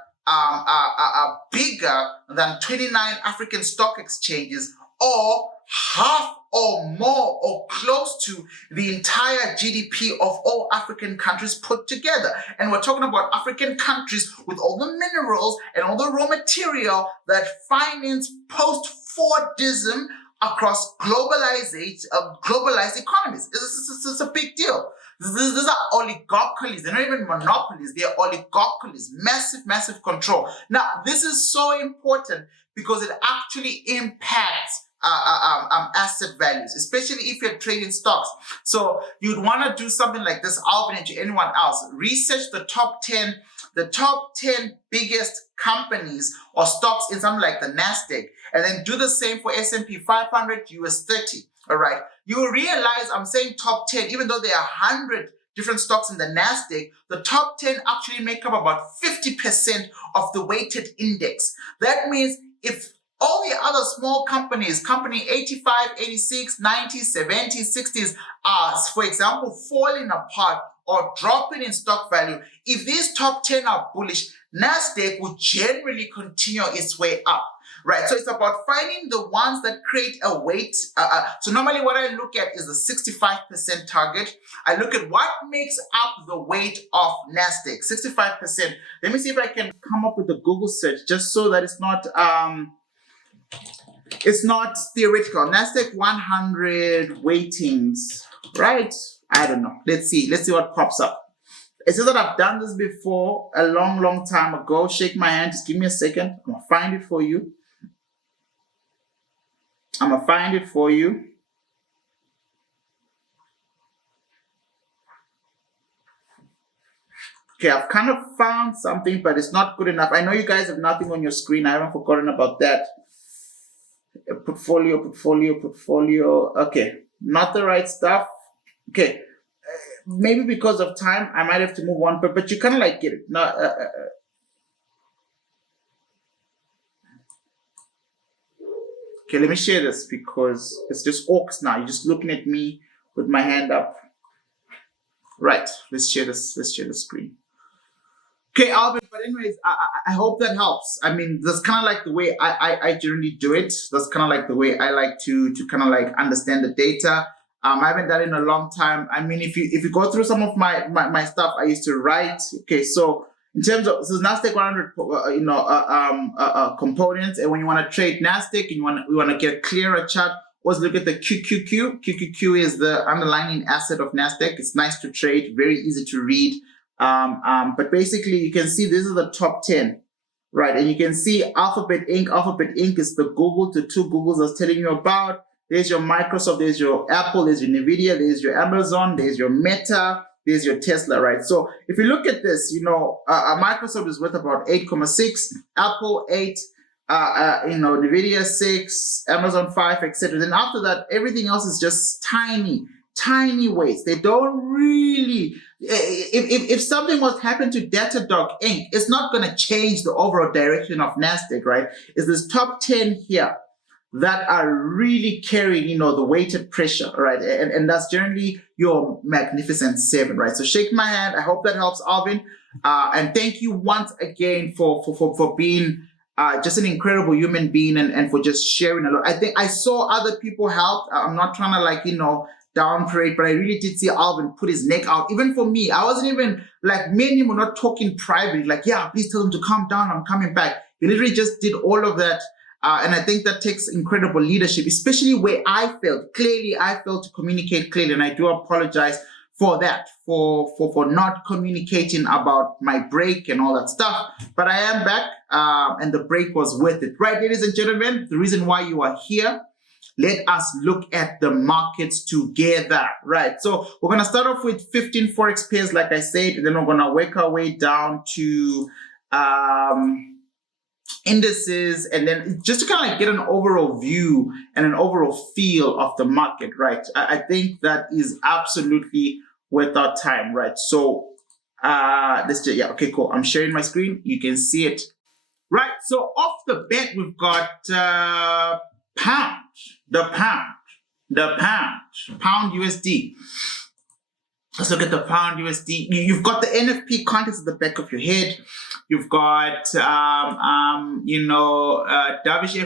bigger than 29 African stock exchanges, or half or more or close to the entire GDP of all African countries put together. And we're talking about African countries with all the minerals and all the raw material that finance post-Fordism across globalized economies. It's a big deal. These are oligopolies. They're not even monopolies. They're oligopolies. Massive control. Now, this is so important because it actually impacts asset values, especially if you're trading stocks. So you'd want to do something like this, Alvin, and to anyone else. Research the top 10 biggest companies or stocks in something like the NASDAQ, and then do the same for S&P 500, US 30. All right. You will realize I'm saying top 10, even though there are 100 different stocks in the NASDAQ, the top 10 actually make up about 50% of the weighted index. That means if all the other small companies, company 85, 86, 90, 70, 60s are, for example, falling apart or dropping in stock value, if these top 10 are bullish, NASDAQ will generally continue its way up. Right, so it's about finding the ones that create a weight. So normally what I look at is the 65% target. I look at what makes up the weight of NASDAQ, 65%. Let me see if I can come up with a Google search just so that it's not theoretical. NASDAQ 100 weightings, right? I don't know. Let's see what pops up. It says that I've done this before a long time ago. Shake my hand. Just give me a second. I'm gonna find it for you. Okay, I've kind of found something, but it's not good enough. I know you guys have nothing on your screen. I haven't forgotten about that. Portfolio. Okay, not the right stuff. Okay, maybe because of time, I might have to move on, but you kind of like get it. No, okay, let me share this because it's just orcs now. You're just looking at me with my hand up. Right. Let's share this. Let's share the screen. Okay, Alvin, but anyways, I hope that helps. I mean, that's kind of like the way I generally do it. That's kind of like the way I like to kind of like understand the data. I haven't done it in a long time. I mean, if you go through some of my stuff, I used to write. Okay, so in terms of, this is NASDAQ 100, components, and when you want to trade NASDAQ and we want to get a clearer chart, let's look at the QQQ. QQQ is the underlying asset of NASDAQ. It's nice to trade, very easy to read. But basically, you can see this is the top 10, right? And you can see Alphabet Inc. Alphabet Inc. is the Google, the two Googles I was telling you about. There's your Microsoft, there's your Apple, there's your Nvidia, there's your Amazon, there's your Meta, there's your Tesla, right? So if you look at this, Microsoft is worth about 8.6, Apple 8, Nvidia 6, Amazon 5, etc. Then after that, everything else is just tiny weights. They don't really, if something was happen to Datadog Inc., it's not going to change the overall direction of NASDAQ, right? It's this top 10 here that are really carrying, the weighted pressure, right? And that's generally your Magnificent Seven, right? So shake my hand. I hope that helps, Alvin. And thank you once again for being just an incredible human being and for just sharing a lot. I think I saw other people help. I'm not trying to downgrade, but I really did see Alvin put his neck out. Even for me, I wasn't even me and him were not talking privately, yeah, please tell him to calm down, I'm coming back. He literally just did all of that. And I think that takes incredible leadership, especially where I failed to communicate clearly. And I do apologize for that, for not communicating about my break and all that stuff. But I am back, and the break was worth it. Right, ladies and gentlemen, the reason why you are here, let us look at the markets together, right? So we're going to start off with 15 Forex pairs, like I said, and then we're going to work our way down to indices, and then just to kind of get an overall view and an overall feel of the market, right? I think that is absolutely worth our time, right? So okay, cool. I'm sharing my screen. You can see it, right? So off the bat, we've got pound USD. Let's look at the pound USD. You've got the NFP context at the back of your head. You've got, dovish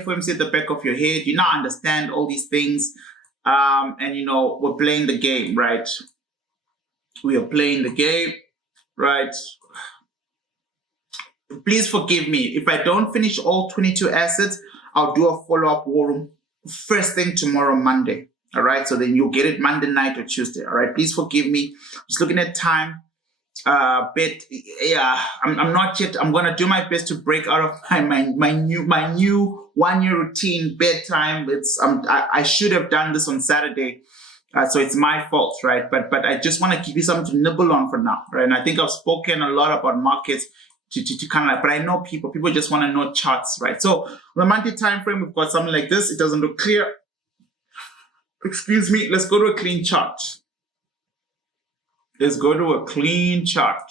FOMC at the back of your head. You now understand all these things. And, we're playing the game, right? We are playing the game, right? Please forgive me. If I don't finish all 22 assets, I'll do a follow-up war room first thing tomorrow, Monday. All right, so then you'll get it Monday night or Tuesday. All right, please forgive me. Just looking at time. I'm not yet. I'm gonna do my best to break out of my new 1 year routine bedtime. I should have done this on Saturday, so it's my fault, right? But I just want to give you something to nibble on for now, right? And I think I've spoken a lot about markets to kind of, but I know people just want to know charts, right? So on the monthly time frame, we've got something like this. It doesn't look clear. Excuse me, let's go to a clean chart. Let's go to a clean chart.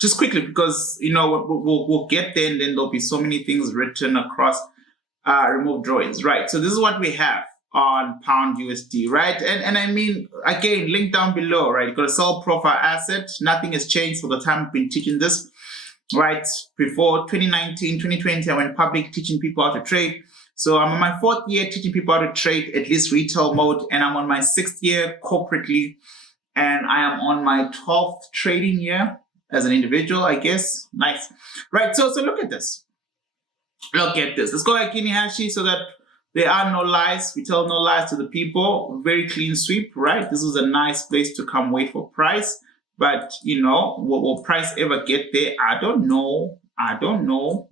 Just quickly, because, we'll get there and then there'll be so many things written across remove drawings, right? So this is what we have on pound USD, right? And I mean, again, link down below, right? You've got a sell profile asset. Nothing has changed for the time I've been teaching this, right? Before 2019, 2020, I went public teaching people how to trade. So I'm on my 4th year teaching people how to trade, at least retail mode, and I'm on my 6th year corporately, and I am on my 12th trading year as an individual, I guess. Nice. Right, so look at this. Look at this. Let's go at Kinihashi so that there are no lies. We tell no lies to the people. Very clean sweep, right? This was a nice place to come wait for price. But, will price ever get there? I don't know,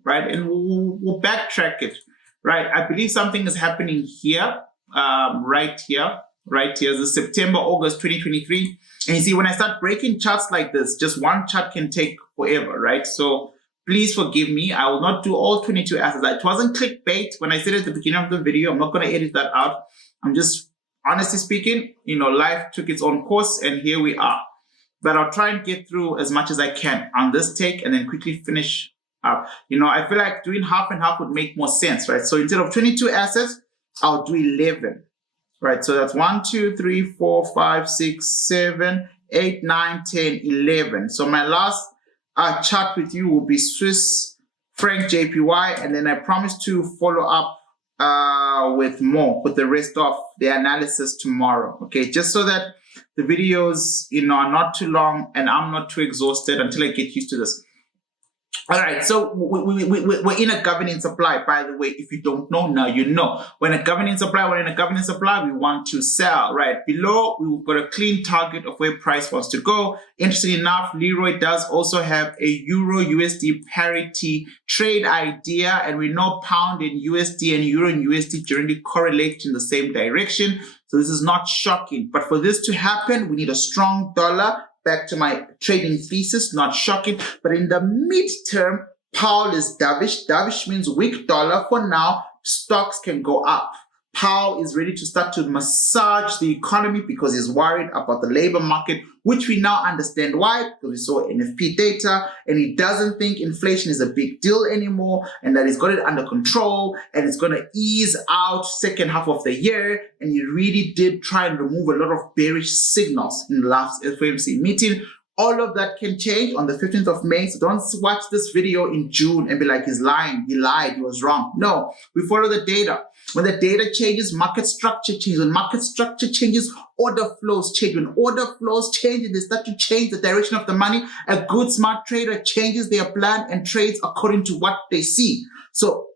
right? And we'll backtrack it. Right, I believe something is happening here, right here. This is September, August 2023. And you see, when I start breaking charts like this, just one chart can take forever, right? So please forgive me. I will not do all 22 assets. It wasn't clickbait when I said at the beginning of the video. I'm not going to edit that out. I'm just, honestly speaking, life took its own course, and here we are. But I'll try and get through as much as I can on this take and then quickly finish up. I feel like doing half and half would make more sense, right? So instead of 22 assets, I'll do 11, right? So that's 1, 2, 3, 4, 5, 6, 7, 8, 9, 10, 11. So my last chart with you will be Swiss franc JPY, and then I promise to follow up with the rest of the analysis tomorrow. Okay, just so that the videos, are not too long and I'm not too exhausted until I get used to this. All right, so we're in a governing supply. By the way, if you don't know, now you know. We're in a governing supply, we want to sell, right? Below, we've got a clean target of where price wants to go. Interestingly enough, Leroy does also have a Euro USD parity trade idea, and we know pound and USD and Euro and USD generally correlate in the same direction. So this is not shocking. But for this to happen, we need a strong dollar. Back to my trading thesis, not shocking, but in the midterm, Powell is dovish. Dovish means weak dollar. For now, stocks can go up. Powell is ready to start to massage the economy because he's worried about the labor market, which we now understand why, because we saw NFP data, and he doesn't think inflation is a big deal anymore, and that he's got it under control, and it's going to ease out second half of the year. And he really did try and remove a lot of bearish signals in the last FOMC meeting. All of that can change on the 15th of May. So don't watch this video in June and be like, he's lying, he lied, he was wrong. No, we follow the data. When the data changes, market structure changes. When market structure changes, order flows change. When order flows change, they start to change the direction of the money. A good, smart trader changes their plan and trades according to what they see. So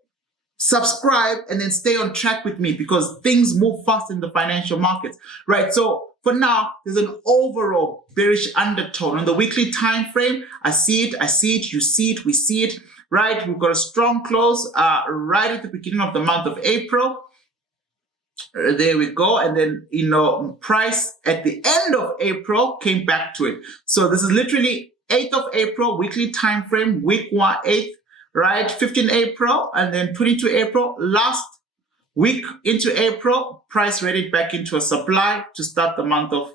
subscribe and then stay on track with me, because things move fast in the financial markets, right? So for now, there's an overall bearish undertone. On the weekly time frame, I see it, you see it, we see it, right? We've got a strong close right at the beginning of the month of April. There we go. And then, price at the end of April came back to it. So this is literally 8th of April, weekly time frame, week 1, 8th, right? 15 April, and then 22 April, last week into April, price ready back into a supply to start the month of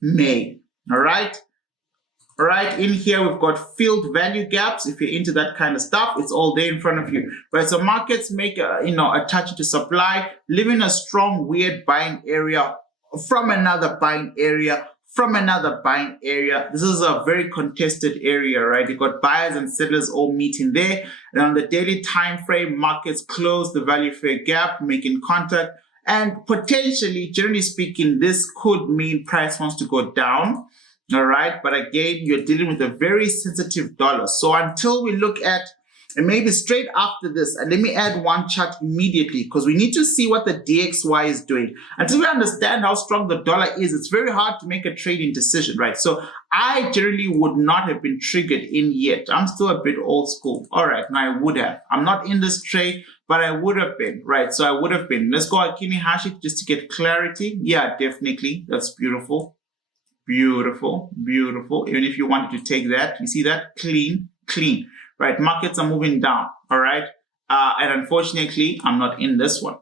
May. All right. All right. In here, we've got filled value gaps. If you're into that kind of stuff, it's all there in front of you. Right. So markets make a touch to supply, leaving a strong, weird buying area from another buying area. From another buying area. This is a very contested area, right? You've got buyers and sellers all meeting there. And on the daily time frame, markets close the value fair gap, making contact. And potentially, generally speaking, this could mean price wants to go down. All right. But again, you're dealing with a very sensitive dollar. So until we look at, and maybe straight after this, and let me add one chart immediately, because we need to see what the DXY is doing. Until we understand how strong the dollar is, it's very hard to make a trading decision, right? So I generally would not have been triggered in yet. I'm still a bit old school. All right, now I would have. I'm not in this trade, but I would have been, right? So I would have been. Let's go Akini Hashi just to get clarity. Yeah, definitely. That's beautiful. Beautiful, beautiful. Even if you wanted to take that, you see that? Clean, clean. Right, markets are moving down, all right? And unfortunately, I'm not in this one,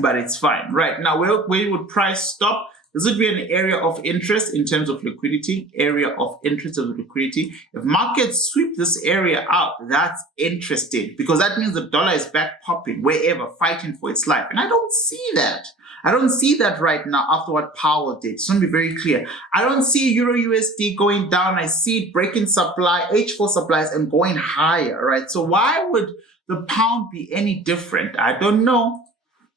but it's fine. Right, now where would price stop? This would be an area of interest in terms of liquidity, area of interest of liquidity. If markets sweep this area out, that's interesting, because that means the dollar is back popping wherever, fighting for its life. And I don't see that. I don't see that right now after what Powell did. So let me be very clear. I don't see Euro USD going down. I see it breaking supply, H4 supplies, and going higher, right? So why would the pound be any different? I don't know.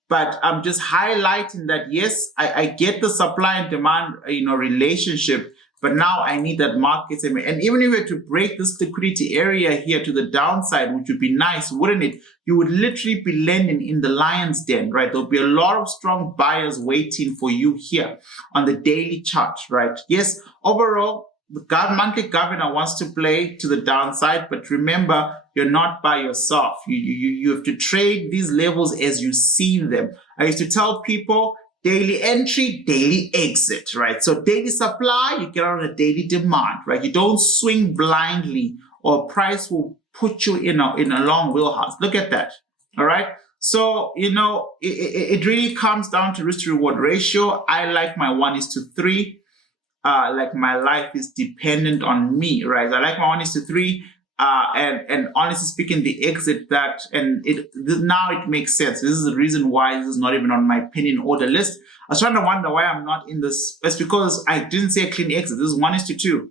But I'm just highlighting that, yes, I get the supply and demand, relationship, but now I need that market. And even if we were to break this liquidity area here to the downside, which would be nice, wouldn't it? You would literally be landing in the lion's den, right? There'll be a lot of strong buyers waiting for you here on the daily chart, right? Yes, overall, the monthly governor wants to play to the downside, but remember, you're not by yourself. You have to trade these levels as you see them. I used to tell people, daily entry, daily exit, right? So daily supply, you get on a daily demand, right? You don't swing blindly, or price will put you in a long wheelhouse. Look at that, all right? So, it really comes down to risk to reward ratio. I like my 1:3. Like my life is dependent on me, right? I like my 1:3. And honestly speaking, the exit that, and now it makes sense. This is the reason why this is not even on my penny order list. I was trying to wonder why I'm not in this. It's because I didn't say a clean exit. This is 1:2,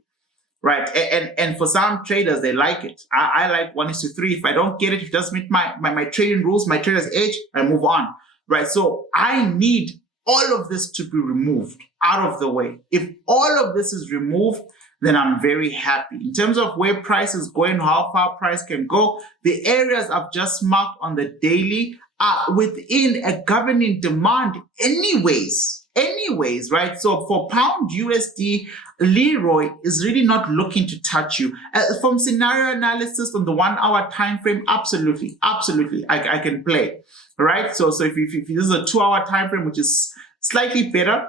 right? And for some traders, they like it. I like 1:3. If I don't get it, if it doesn't meet my trading rules, my trader's edge, I move on, right? So I need all of this to be removed out of the way. If all of this is removed, then I'm very happy. In terms of where price is going, how far price can go, the areas I've just marked on the daily are within a governing demand anyways, right? So for pound USD, Leroy is really not looking to touch you. From scenario analysis on the 1 hour time frame, absolutely, I can play, right? So if this is a 2 hour time frame, which is slightly better,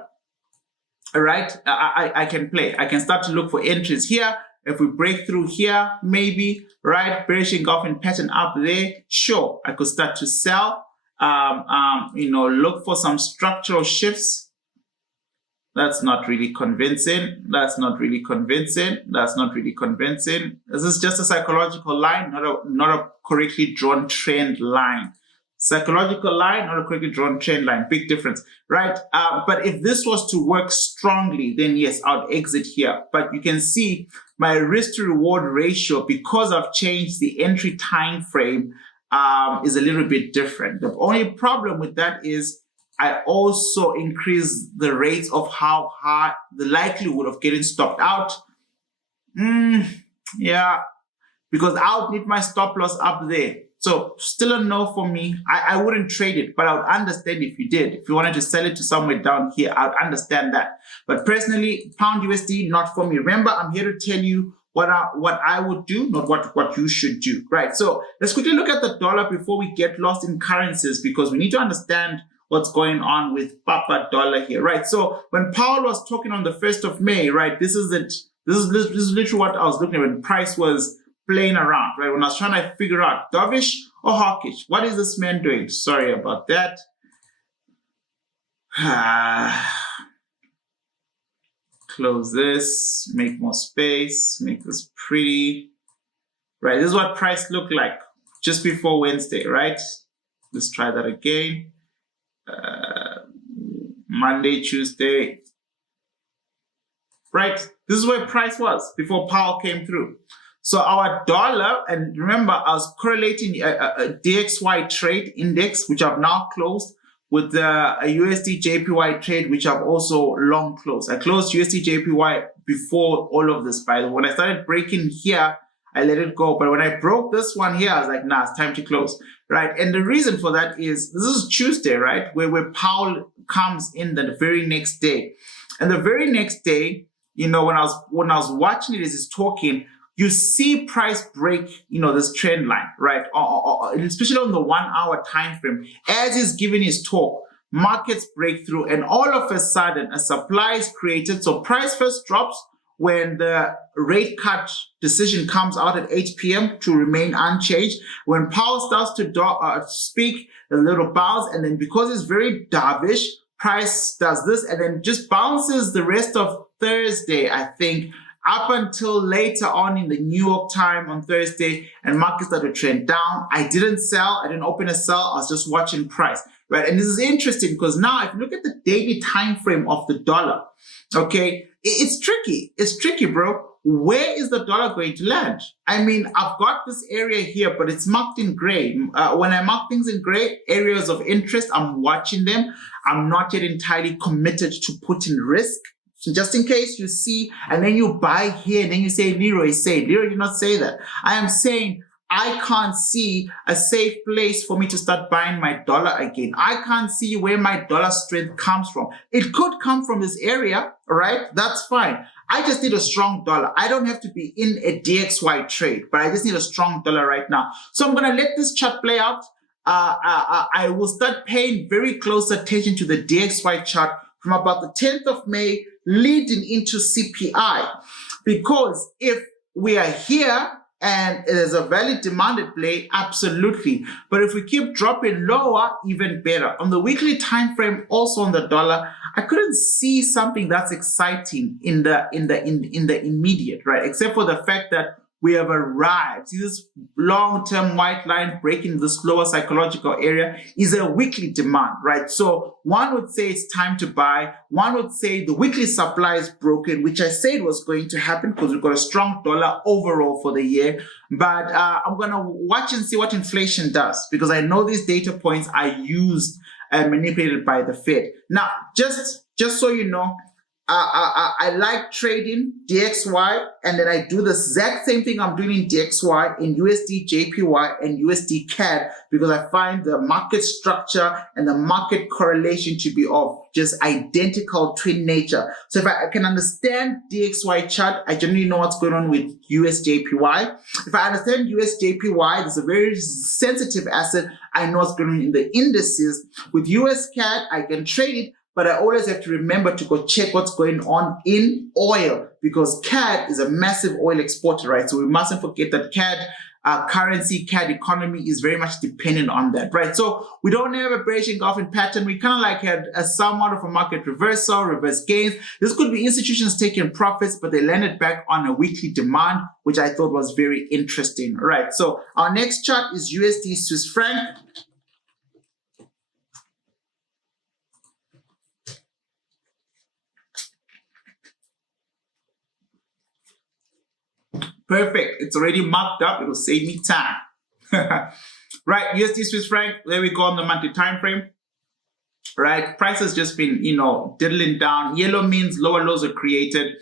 all right, I can play. I can start to look for entries here. If we break through here, maybe, right, bearish engulfing pattern up there, sure, I could start to sell. Look for some structural shifts. That's not really convincing. That's not really convincing. That's not really convincing. This is just a psychological line, not a correctly drawn trend line. Psychological line, not a correctly drawn trend line. Big difference, right? But if this was to work strongly, then yes, I would exit here. But you can see my risk to reward ratio, because I've changed the entry time frame, is a little bit different. The only problem with that is I also increase the rate of how high the likelihood of getting stopped out. Yeah, because I would need my stop loss up there. So still a no for me. I wouldn't trade it, but I would understand if you did. If you wanted to sell it to somewhere down here, I would understand that. But personally, pound USD, not for me. Remember, I'm here to tell you what I would do, not what you should do, right? So let's quickly look at the dollar before we get lost in currencies, because we need to understand what's going on with Papa dollar here, right? So when Powell was talking on the 1st of May, right, this is literally what I was looking at when price was playing around, right? When I was trying to figure out dovish or hawkish, what is this man doing? Sorry about that. Close this, make more space, make this pretty, right? This is what price looked like just before Wednesday, right? Let's try that again. Monday, Tuesday, right? This is where price was before Powell came through. So our dollar, and remember, I was correlating a DXY trade index, which I've now closed, with a USDJPY trade, which I've also long closed. I closed USDJPY before all of this, by the way. When I started breaking here, I let it go. But when I broke this one here, I was like, nah, it's time to close, right? And the reason for that is this is Tuesday, right? Where Powell comes in the very next day. And the very next day, you know, when I was watching it as he's talking, you see price break, you know, this trend line, right? Especially on the 1 hour time frame. As he's giving his talk, markets break through, and all of a sudden a supply is created. So price first drops when the rate cut decision comes out at 8 p.m. to remain unchanged. When Powell starts to speak, a little bounce, and then because it's very dovish, price does this and then just bounces the rest of Thursday, I think, up until later on in the New York time on Thursday, and markets started to trend down. I didn't sell. I didn't open a sell. I was just watching price, right? And this is interesting because now if you look at the daily time frame of the dollar, okay, it's tricky. It's tricky, bro. Where is the dollar going to land? I mean, I've got this area here, but it's marked in gray. When I mark things in gray, areas of interest, I'm watching them. I'm not yet entirely committed to putting risk. So just in case you see, and then you buy here, and then you say, Leroy said. Leroy did not say that. I am saying I can't see a safe place for me to start buying my dollar again. I can't see where my dollar strength comes from. It could come from this area, all right? That's fine. I just need a strong dollar. I don't have to be in a DXY trade, but I just need a strong dollar right now. So I'm going to let this chart play out. I will start paying very close attention to the DXY chart from about the 10th of May leading into CPI. Because if we are here and there's a valid demand at play, absolutely. But if we keep dropping lower, even better. On the weekly time frame, also on the dollar, I couldn't see something that's exciting in the immediate, right? Except for the fact that we have arrived. See this long-term white line breaking this lower psychological area is a weekly demand, right? So one would say it's time to buy. One would say the weekly supply is broken, which I said was going to happen because we've got a strong dollar overall for the year. But I'm going to watch and see what inflation does, because I know these data points are used and manipulated by the Fed. Now, just so you know, I like trading DXY, and then I do the exact same thing I'm doing in DXY in USDJPY and USDCAD, because I find the market structure and the market correlation to be of just identical twin nature. So if I can understand DXY chart, I generally know what's going on with USJPY. If I understand USJPY, there's a very sensitive asset. I know what's going on in the indices. With USCAD, I can trade it, but I always have to remember to go check what's going on in oil, because CAD is a massive oil exporter, right? So we mustn't forget that CAD currency, CAD economy is very much dependent on that, right? So we don't have a bearish engulfing pattern. We kind of like had a somewhat of a market reversal, reverse gains. This could be institutions taking profits, but they landed back on a weekly demand, which I thought was very interesting, right? So our next chart is USD Swiss franc. Perfect. It's already marked up. It will save me time. Right. USD Swiss franc. There we go on the monthly time frame. Right. Price has just been, diddling down. Yellow means lower lows are created.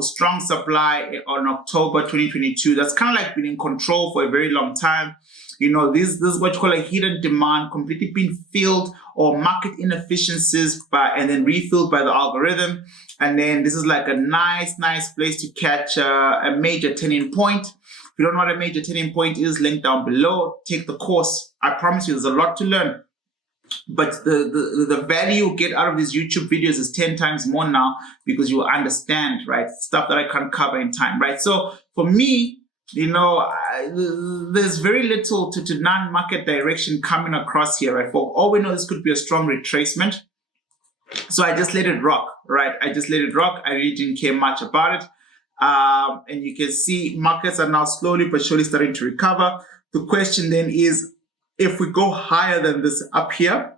Strong supply on October 2022. That's kind of like been in control for a very long time. This is what you call a hidden demand, completely being filled, or market inefficiencies and then refilled by the algorithm. And then this is like a nice place to catch a major turning point. If you don't know what a major turning point is, link down below. Take the course. I promise you, there's a lot to learn. But the value you get out of these YouTube videos is 10 times more now, because you will understand, right? Stuff that I can't cover in time, right? So for me, there's very little to non-market direction coming across here, right? For all we know, this could be a strong retracement. So I just let it rock, right? I just let it rock. I really didn't care much about it. And you can see markets are now slowly but surely starting to recover. The question then is, if we go higher than this up here,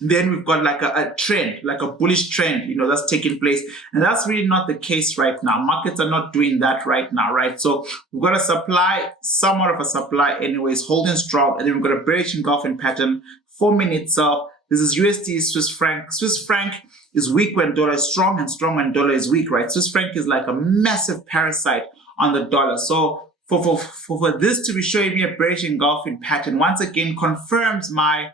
then we've got like a trend, like a bullish trend, that's taking place. And that's really not the case right now. Markets are not doing that right now, right? So we've got a supply, somewhat of a supply anyways, holding strong. And then we've got a bearish engulfing pattern forming itself. This is USD Swiss franc. Swiss franc is weak when dollar is strong, and strong when dollar is weak, right? Swiss franc is like a massive parasite on the dollar. So for this to be showing me a bearish engulfing pattern, once again confirms my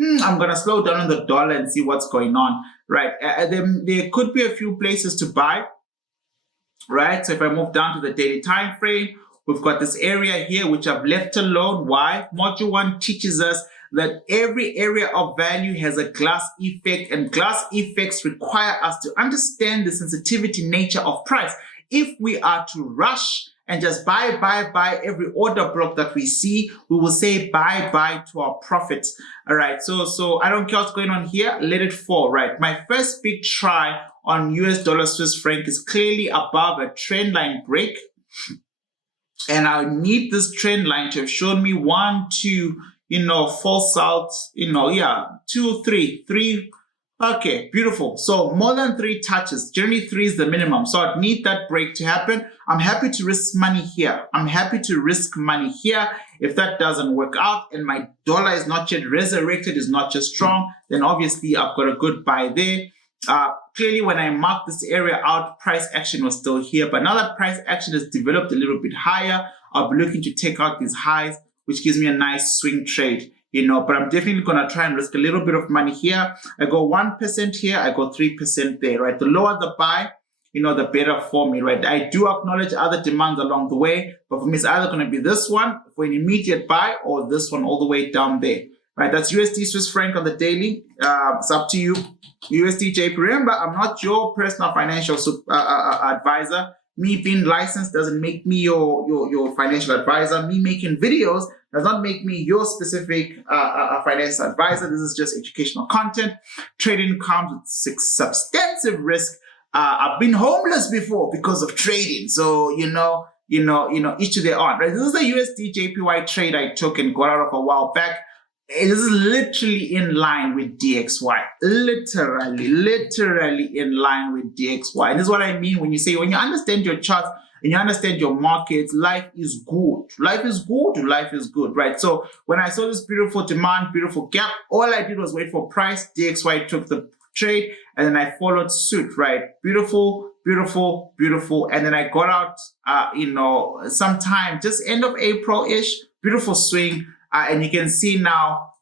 I'm going to slow down on the dollar and see what's going on, right? There could be a few places to buy, right? So if I move down to the daily time frame, we've got this area here, which I've left alone. Why? Module 1 teaches us that every area of value has a glass effect, and glass effects require us to understand the sensitivity nature of price. If we are to rush and just buy every order block that we see, we will say bye to our profits. All right, so I don't care what's going on here, let it fall, right? My first big try on US dollar Swiss franc is clearly above a trend line break. And I need this trend line to have shown me 1, 2, false out, 2, 3. Okay, beautiful. So more than 3 touches. Generally 3 is the minimum. So I'd need that break to happen. I'm happy to risk money here. If that doesn't work out and my dollar is not yet resurrected, is not just strong, then obviously I've got a good buy there. Clearly when I marked this area out, price action was still here. But now that price action has developed a little bit higher, I'll be looking to take out these highs, which gives me a nice swing trade. But I'm definitely going to try and risk a little bit of money here. I go 1% here, I go 3% there, right? The lower the buy, the better for me, right? I do acknowledge other demands along the way, but for me, it's either going to be this one for an immediate buy or this one all the way down there, right? That's USD Swiss franc on the daily. It's up to you. USDJPY. Remember, I'm not your personal financial advisor. Me being licensed doesn't make me your financial advisor. Me making videos does not make me your specific financial advisor. This is just educational content. Trading comes with substantive risk, I've been homeless before because of trading. So, each to their own, right? This is the USDJPY trade I took and got out of a while back. This is literally in line with DXY. Literally in line with DXY. And this is what I mean when you understand your charts and you understand your markets, life is good. Life is good, right? So when I saw this beautiful demand, beautiful gap, all I did was wait for price. DXY took the trade and then I followed suit, right? Beautiful. And then I got out, sometime just end of April-ish, beautiful swing. And you can see now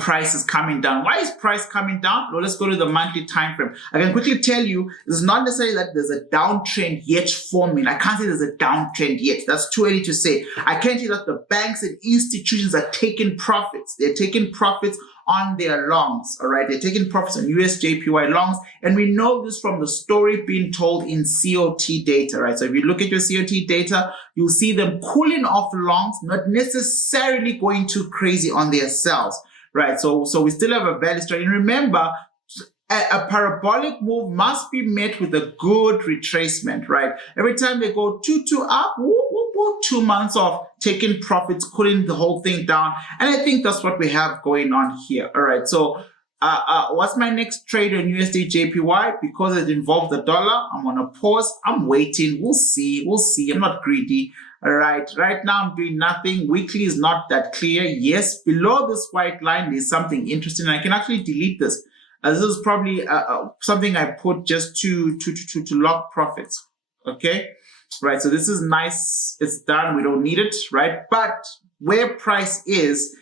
price is coming down. Why is price coming down? Well, let's go to the monthly time frame. I can quickly tell you, it's not necessarily that there's a downtrend yet forming. I can't say there's a downtrend yet. That's too early to say. I can tell you that the banks and institutions are taking profits. They're taking profits on their longs, all right? They're taking profits on USJPY longs, and we know this from the story being told in COT data, right? So if you look at your COT data, you'll see them cooling off longs, not necessarily going too crazy on their sells, right? So we still have a value story. And remember, a parabolic move must be met with a good retracement, right? Every time they go 2 up, 2 months of taking profits, cooling the whole thing down. And I think that's what we have going on here. All right. So what's my next trade on USDJPY? Because it involves the dollar, I'm on a pause. I'm waiting. We'll see. I'm not greedy. All right. Right now, I'm doing nothing. Weekly is not that clear. Yes, below this white line, there's something interesting. I can actually delete this. This is probably something I put just to lock profits. Okay. Right, so this is nice, it's done, we don't need it, right? But where price is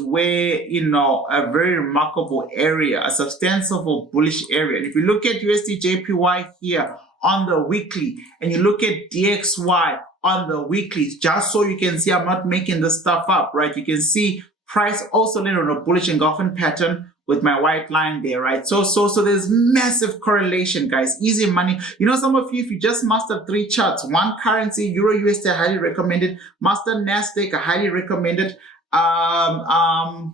where, a very remarkable area, a substantial bullish area. And if you look at USDJPY here on the weekly, and you look at DXY on the weekly, just so you can see I'm not making this stuff up, right? You can see price also landed on a bullish engulfing pattern with my white line there, right? So there's massive correlation, guys. Easy money. Some of you, if you just master 3 charts, one currency, Euro USD, I highly recommend it. Master NASDAQ, I highly recommend it. And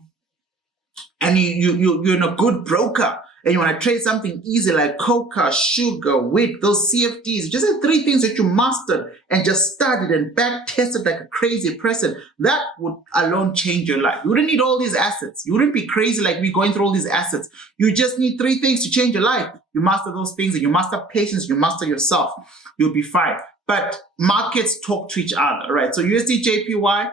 you're in a good broker, and you want to trade something easy like coca, sugar, wheat, those CFDs, just have 3 things that you mastered and just started and back tested like a crazy person, that would alone change your life. You wouldn't need all these assets. You wouldn't be crazy like me going through all these assets. You just need 3 things to change your life. You master those things, and you master patience, you master yourself. You'll be fine. But markets talk to each other, right? So USDJPY,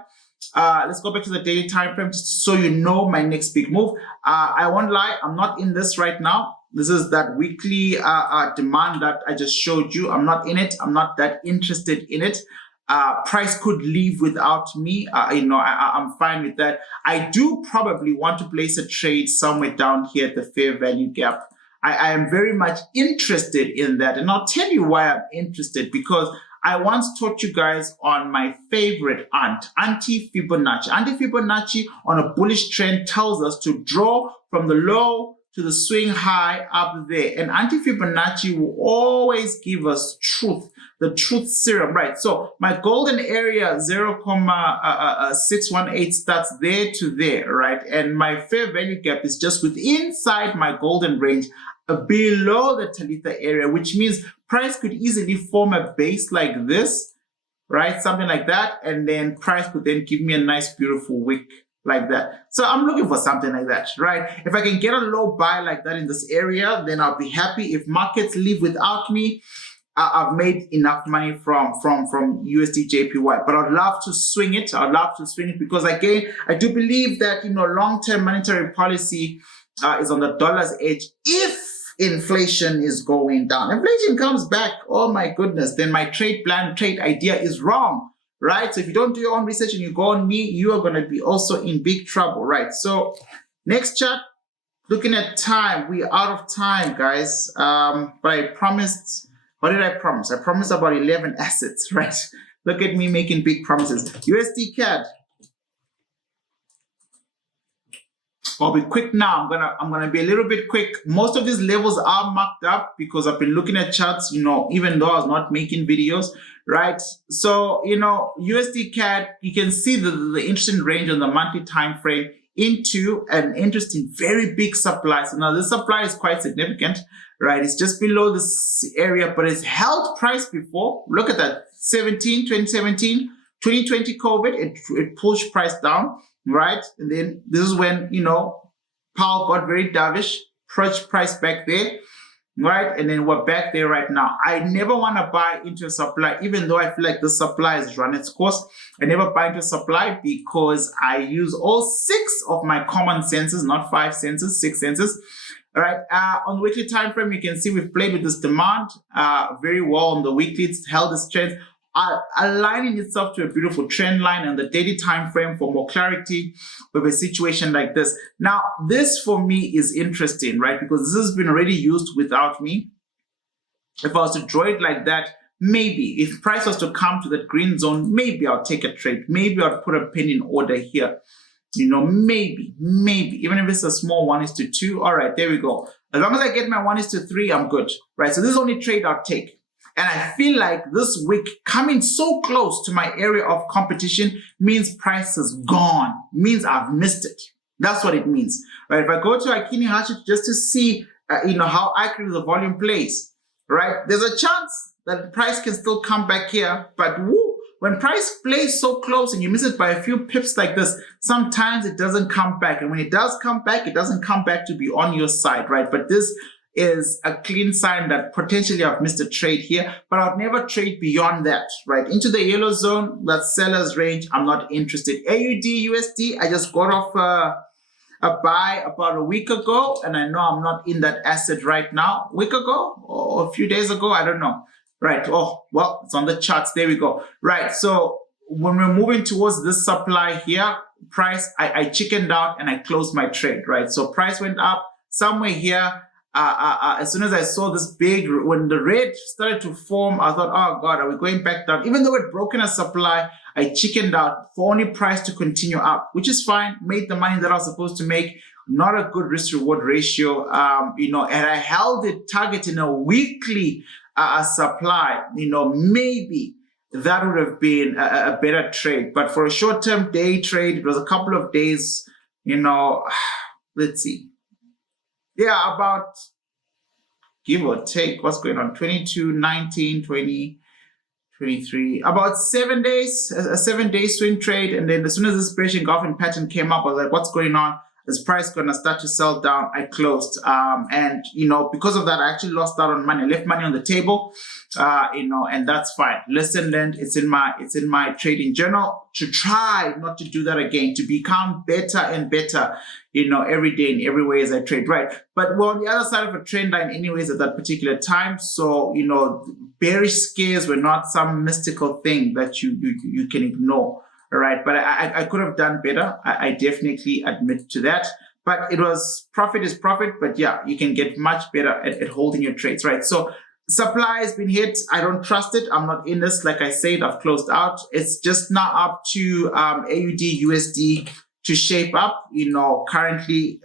let's go back to the daily time frame just so you know my next big move. I won't lie, I'm not in this right now. This is that weekly demand that I just showed you. I'm not in it. I'm not that interested in it. Price could leave without me. I'm fine with that. I do probably want to place a trade somewhere down here at the fair value gap. I am very much interested in that. And I'll tell you why I'm interested, because I once taught you guys on my favorite anti-Fibonacci. Anti-Fibonacci on a bullish trend tells us to draw from the low to the swing high up there. And anti-Fibonacci will always give us truth, the truth serum, right? So my golden area 0.618 starts there to there, right? And my fair value gap is just inside my golden range, below the Talitha area, which means price could easily form a base like this, right? Something like that. And then price could then give me a nice, beautiful wick like that. So I'm looking for something like that, right? If I can get a low buy like that in this area, then I'll be happy. If markets leave without me, I've made enough money from USDJPY. But I'd love to swing it. I'd love to swing it because, again, I do believe that, long-term monetary policy is on the dollar's edge if inflation is going down. Inflation comes back, oh my goodness, then my trade plan, trade idea is wrong, right? So if you don't do your own research and you go on me, you are going to be also in big trouble, right? So next chart, looking at time, we are out of time, guys. But I promised, what did I promise? I promised about 11 assets, right? Look at me making big promises. USDCAD. I'll be quick now. I'm gonna be a little bit quick. Most of these levels are marked up because I've been looking at charts, even though I was not making videos, right? So, USDCAD, you can see the interesting range on the monthly time frame into an interesting, very big supply. So now this supply is quite significant, right? It's just below this area, but it's held price before. Look at that, 2017, 2020 COVID, it pushed price down, right? And then this is when, you know, Powell got very dovish, pushed price back there, right? And then we're back there right now. I never want to buy into a supply, even though I feel like this supply has run its course. I never buy into supply because I use all 6 of my common senses, not 5 senses, 6 senses. All right. On the weekly time frame, you can see we've played with this demand very well on the weekly. It's held this trend, aligning itself to a beautiful trend line on the daily time frame for more clarity with a situation like this. Now, this for me is interesting, right? Because this has been already used without me. If I was to draw it like that, maybe if price was to come to that green zone, maybe I'll take a trade. Maybe I'll put a pin in order here. You know, maybe, even if it's a small 1:2. All right, there we go. As long as I get my 1:3, I'm good, right? So this is the only trade I'll take. And I feel like this week coming so close to my area of competition means price is gone, means I've missed it. That's what it means, right? If I go to AUDNZD just to see, you know, how accurate the volume plays, right? There's a chance that the price can still come back here, but woo, when price plays so close and you miss it by a few pips like this, sometimes it doesn't come back. And when it does come back, it doesn't come back to be on your side, right? But this is a clean sign that potentially I've missed a trade here, but I'll never trade beyond that, right? Into the yellow zone, that seller's range, I'm not interested. AUDUSD, I just got off a buy about a week ago, and I know I'm not in that asset right now. A week ago or a few days ago, I don't know. Right. Oh, well, it's on the charts. There we go. Right. So when we're moving towards this supply here, price, I chickened out and I closed my trade, right? So price went up somewhere here. As soon as I saw this big, when the red started to form, I thought, oh God, are we going back down? Even though it broken a supply, I chickened out for only price to continue up, which is fine. Made the money that I was supposed to make. Not a good risk reward ratio, you know, and I held it targeting a weekly supply, you know, maybe that would have been a better trade. But for a short-term day trade, it was a couple of days, you know, let's see. Yeah, about, give or take, what's going on? 22, 19, 20, 23, about 7 days, a 7-day swing trade. And then as soon as this bearish engulfing pattern came up, I was like, what's going on? Is price gonna start to sell down? I closed, and you know, because of that, I actually lost out on money. I left money on the table, you know, and that's fine. Lesson learned. It's in my trading journal to try not to do that again. To become better and better, you know, every day in every way as I trade. Right, but we're on the other side of a trend line, anyways, at that particular time. So you know, bearish scares were not some mystical thing that you can ignore. All right, but I could have done better. I definitely admit to that. But it was profit is profit. But yeah, you can get much better at holding your trades, right? So supply has been hit. I don't trust it. I'm not in this. Like I said, I've closed out. It's just now up to AUDUSD to shape up. You know, currently,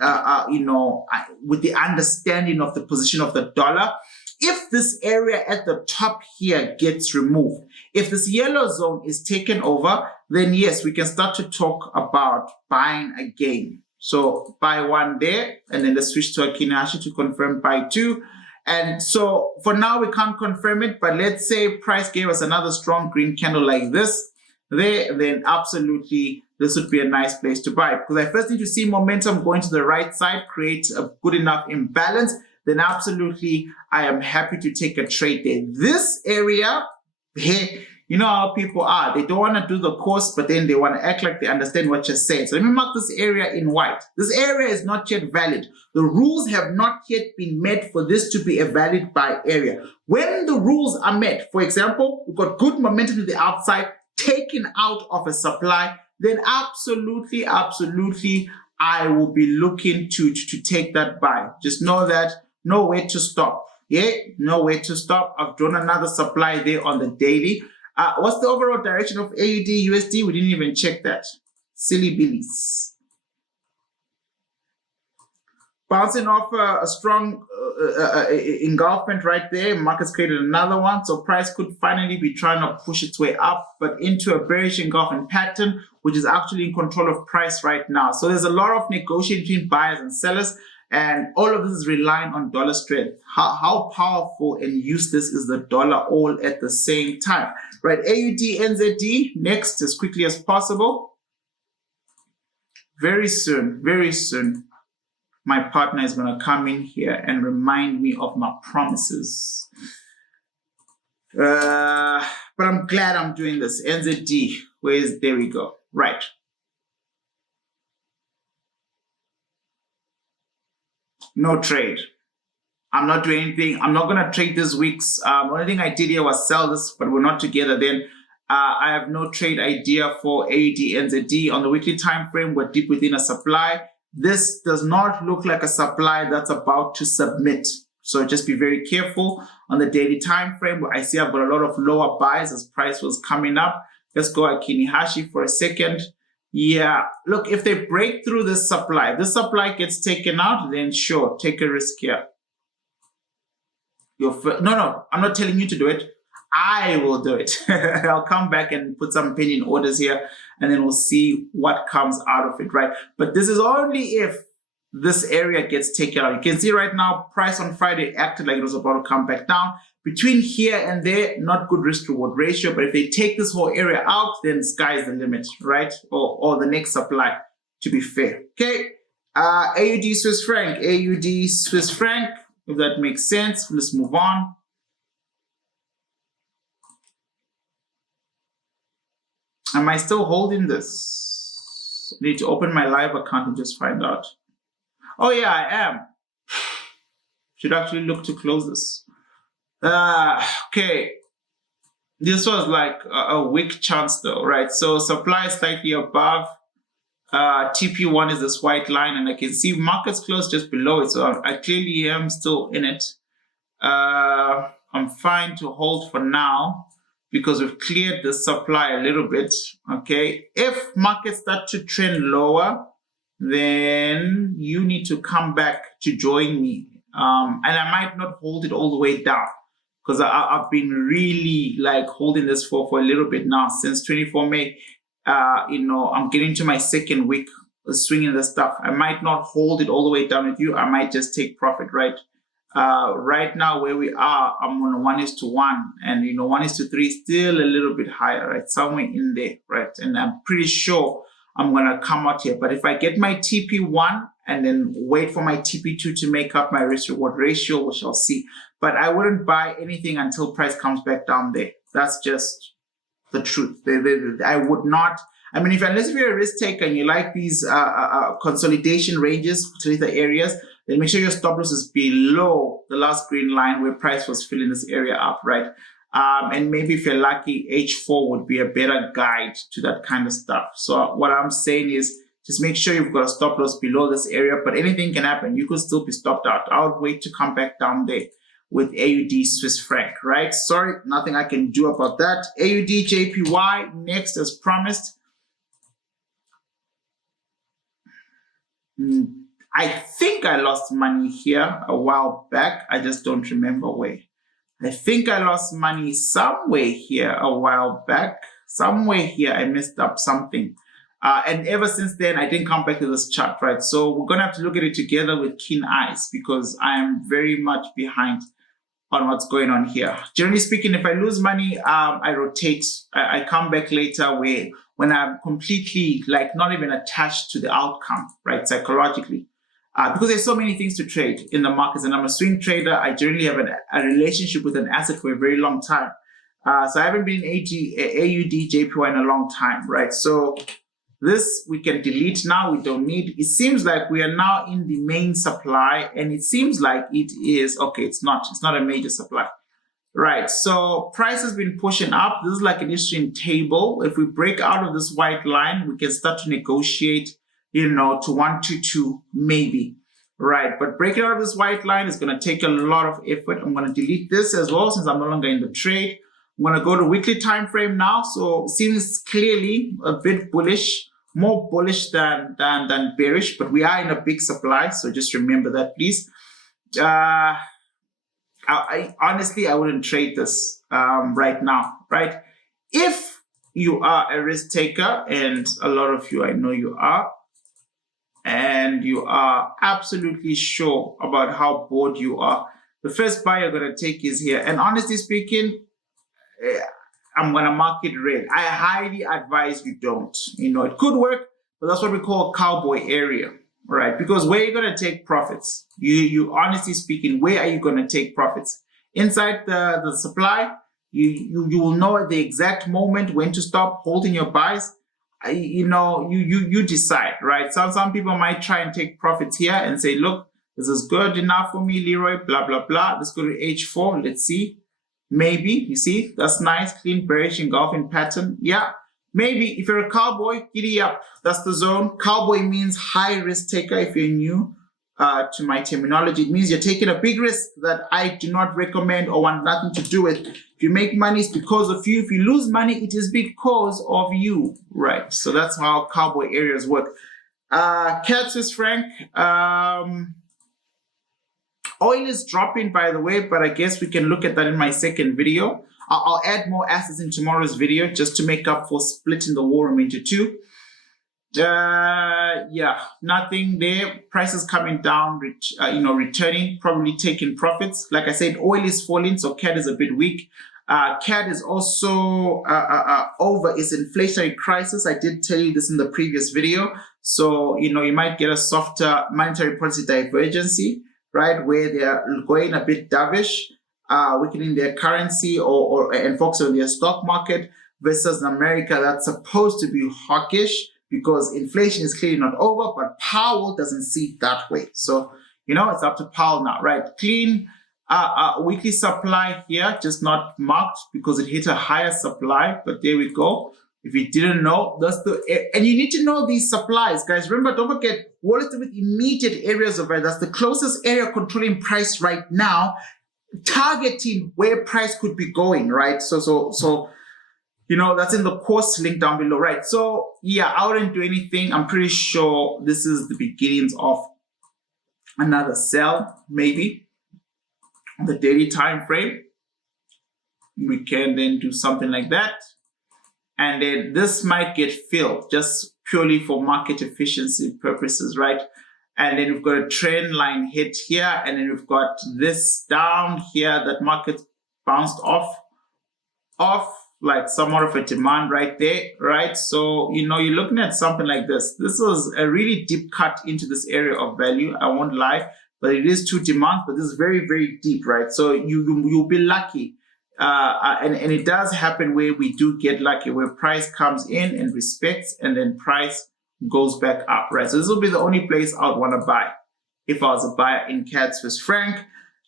you know, with the understanding of the position of the dollar. If this area at the top here gets removed, if this yellow zone is taken over, then yes, we can start to talk about buying again. So buy one there, and then let's switch to AUDNZD to confirm buy two. And so for now, we can't confirm it, but let's say price gave us another strong green candle like this there, then absolutely this would be a nice place to buy, because I first need to see momentum going to the right side, create a good enough imbalance. Then absolutely, I am happy to take a trade there. This area, you know how people are. They don't want to do the course, but then they want to act like they understand what you're saying. So let me mark this area in white. This area is not yet valid. The rules have not yet been met for this to be a valid buy area. When the rules are met, for example, we've got good momentum to the outside, taken out of a supply, then absolutely, I will be looking to take that buy. Just know that. Nowhere to stop. Yeah, nowhere to stop. I've drawn another supply there on the daily. What's the overall direction of AUDUSD? We didn't even check that. Silly billies. Bouncing off a strong engulfment right there. Markets created another one. So price could finally be trying to push its way up, but into a bearish engulfing pattern, which is actually in control of price right now. So there's a lot of negotiating between buyers and sellers. And all of this is relying on dollar strength. How powerful and useless is the dollar all at the same time, right? AUDNZD next as quickly as possible. Very soon, my partner is going to come in here and remind me of my promises. But I'm glad I'm doing this. NZD, there we go, right. No trade. I'm not doing anything. I'm not going to trade this week's. The only thing I did here was sell this, but we're not together then. I have no trade idea for AUDNZD. On the weekly time frame, we're deep within a supply. This does not look like a supply that's about to submit. So just be very careful on the daily time frame. I see I've got a lot of lower buys as price was coming up. Let's go at Kinihashi for a second. Yeah, look, if they break through this supply, if this supply gets taken out, then sure, take a risk here. No, I'm not telling you to do it. I will do it. I'll come back and put some opinion orders here, and then we'll see what comes out of it, right? But this is only if this area gets taken out. You can see right now, price on Friday acted like it was about to come back down. Between here and there, not good risk-reward ratio, but if they take this whole area out, then sky is the limit, right? Or the next supply, to be fair. Okay, AUD Swiss franc, AUD Swiss franc, if that makes sense. Let's move on. Am I still holding this? I need to open my live account and just find out. Oh yeah, I am. Should actually look to close this. Okay, this was like a weak chance though, right? So supply is slightly above. TP1 is this white line, and I can see markets close just below it. So I clearly am still in it. I'm fine to hold for now because we've cleared the supply a little bit. Okay, if markets start to trend lower, then you need to come back to join me. And I might not hold it all the way down, because I've been really like holding this for a little bit now since 24 May. I'm getting to my second week of swinging the stuff. I might not hold it all the way down with you. I might just take profit, right? Right now where we are, I'm on a 1:1, and 1:3 still a little bit higher, right? Somewhere in there, right? And I'm pretty sure I'm gonna come out here. But if I get my TP1 and then wait for my TP2 to make up my risk reward ratio, we shall see. But I wouldn't buy anything until price comes back down there. That's just the truth. I would not. I mean, unless you're a risk taker and you like these consolidation ranges, particular areas, then make sure your stop loss is below the last green line where price was filling this area up, right? And maybe if you're lucky, H4 would be a better guide to that kind of stuff. So what I'm saying is just make sure you've got a stop loss below this area, but anything can happen. You could still be stopped out. I would wait to come back down there with AUD Swiss franc, right? Sorry, nothing I can do about that. AUDJPY next as promised. I think I lost money here a while back. I just don't remember where. I think I lost money somewhere here a while back. Somewhere here I messed up something. And ever since then, I didn't come back to this chart, right? So we're going to have to look at it together with keen eyes, because I am very much behind on what's going on here. Generally speaking, if I lose money, I rotate. I come back later when I'm completely like not even attached to the outcome, right? Psychologically. Because there's so many things to trade in the markets, and I'm a swing trader. I generally have a relationship with an asset for a very long time. So I haven't been in AUDJPY in a long time, right? So this we can delete now. We don't need. It seems like we are now in the main supply, and it seems like it is okay. It's not a major supply, right? So price has been pushing up. This is like an interesting table. If we break out of this white line, we can start to negotiate, to 122 maybe, right? But breaking out of this white line is going to take a lot of effort. I'm going to delete this as well since I'm no longer in the trade. I'm going to go to weekly time frame now. So seems clearly a bit bullish. more bullish than bearish, but we are in a big supply, so just remember that, please. I honestly, I wouldn't trade this right now, right? If you are a risk taker, and a lot of you, I know you are, and you are absolutely sure about how bored you are, the first buy you're going to take is here. And honestly speaking, I'm going to mark it red. I highly advise you don't. You know, it could work, but that's what we call a cowboy area, right? Because where are you going to take profits? You honestly speaking, where are you going to take profits? Inside the supply, you will know at the exact moment when to stop holding your buys. You decide, right? Some people might try and take profits here and say, look, this is good enough for me, Leroy, blah, blah, blah. Let's go to H4. Let's see. Maybe, you see, that's nice, clean, bearish, engulfing pattern. Yeah, maybe if you're a cowboy, giddy up. That's the zone. Cowboy means high risk taker. If you're new to my terminology, it means you're taking a big risk that I do not recommend or want nothing to do with. If you make money, it's because of you. If you lose money, it is because of you, right? So that's how cowboy areas work. CAD Swiss franc. Oil is dropping, by the way, but I guess we can look at that in my second video. I'll add more assets in tomorrow's video just to make up for splitting the war room into two. Yeah, nothing there. Prices coming down, returning, probably taking profits. Like I said, oil is falling, so CAD is a bit weak. CAD is also over its inflationary crisis. I did tell you this in the previous video. So, you might get a softer monetary policy divergency, right, where they are going a bit dovish, weakening their currency and focusing on their stock market, versus America that's supposed to be hawkish because inflation is clearly not over, but Powell doesn't see it that way. So, it's up to Powell now, right? Clean weekly supply here, just not marked because it hit a higher supply, but there we go. If you didn't know, and you need to know these supplies, guys. Remember, don't forget, what is with immediate areas of value? That's the closest area controlling price right now, targeting where price could be going, right? So, that's in the course link down below, right? So, yeah, I wouldn't do anything. I'm pretty sure this is the beginnings of another sell, maybe on the daily time frame. We can then do something like that. And then this might get filled just purely for market efficiency purposes, right? And then we've got a trend line hit here, and then we've got this down here that market bounced off like somewhat of a demand right there, right? So, you're looking at something like this. This is a really deep cut into this area of value. I won't lie, but it is two demands, but this is very, very deep, right? So you'll be lucky. And it does happen where we do get lucky, where price comes in and respects, and then price goes back up, right? So this will be the only place I would want to buy if I was a buyer in CAD Swiss franc.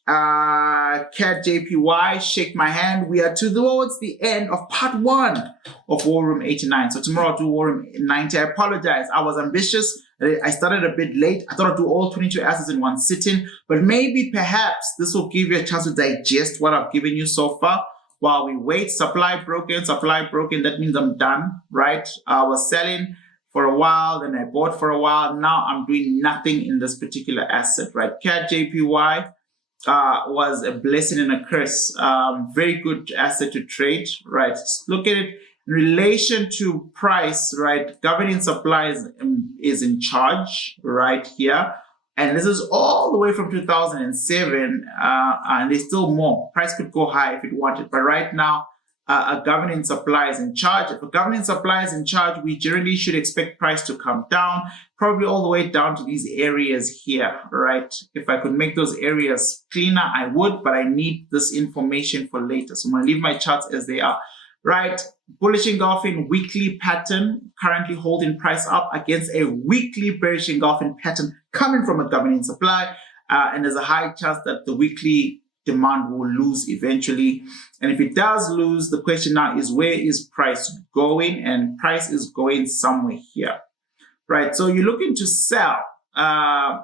CADJPY, shake my hand. We are towards the end of part 1 of War Room 89. So tomorrow I'll do War Room 90. I apologize. I was ambitious. I started a bit late. I thought I'd do all 22 assets in one sitting, but maybe perhaps this will give you a chance to digest what I've given you so far while we wait. Supply broken. That means I'm done, right? I was selling for a while, then I bought for a while. Now I'm doing nothing in this particular asset, right? CADJPY was a blessing and a curse. Very good asset to trade, right? Just look at it in relation to price, right? Governing supply is in charge right here. And this is all the way from 2007, and there's still more. Price could go high if it wanted, but right now, a governing supply is in charge. If a governing supply is in charge, we generally should expect price to come down, probably all the way down to these areas here, right? If I could make those areas cleaner, I would, but I need this information for later. So I'm going to leave my charts as they are, right? Bullish engulfing weekly pattern, currently holding price up against a weekly bearish engulfing pattern coming from a governing supply. And there's a high chance that the weekly demand will lose eventually. And if it does lose, the question now is, where is price going? And price is going somewhere here, right? So you're looking to sell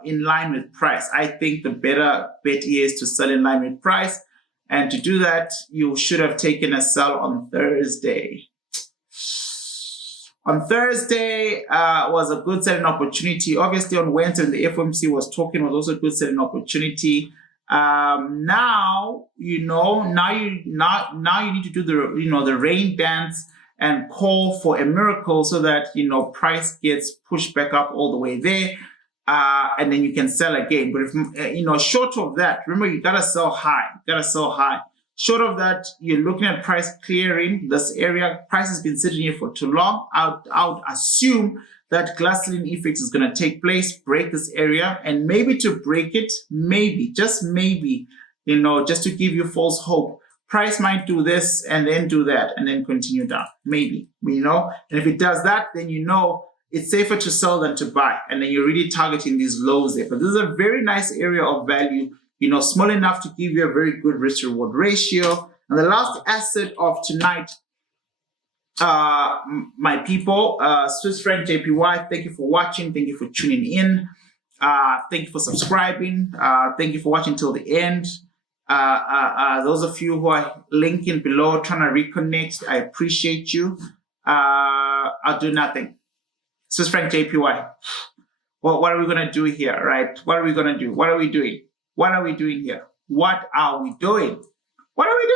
in line with price. I think the better bet is to sell in line with price. And to do that, you should have taken a sell on Thursday. On Thursday was a good selling opportunity. Obviously, on Wednesday, when the FOMC was talking, was also a good selling opportunity. Now you need to do the rain dance and call for a miracle so that price gets pushed back up all the way there, and then you can sell again. But if short of that, remember, you gotta sell high. Short of that, you're looking at price clearing this area. Price has been sitting here for too long. I would assume that glass ceiling effect is going to take place, break this area, and maybe to break it, just maybe, just to give you false hope, price might do this and then do that and then continue down. Maybe, and if it does that, then it's safer to sell than to buy, and then you're really targeting these lows there. But this is a very nice area of value, small enough to give you a very good risk-reward ratio. And the last asset of tonight, my people, Swiss franc JPY. Thank you for watching. Thank you for tuning in. Thank you for subscribing. Thank you for watching till the end. Those of you who are linking below, trying to reconnect, I appreciate you. I'll do nothing. Swiss franc JPY. Well, what are we going to do here, right? What are we going to do? What are we doing? What are we doing here? What are we doing? What are we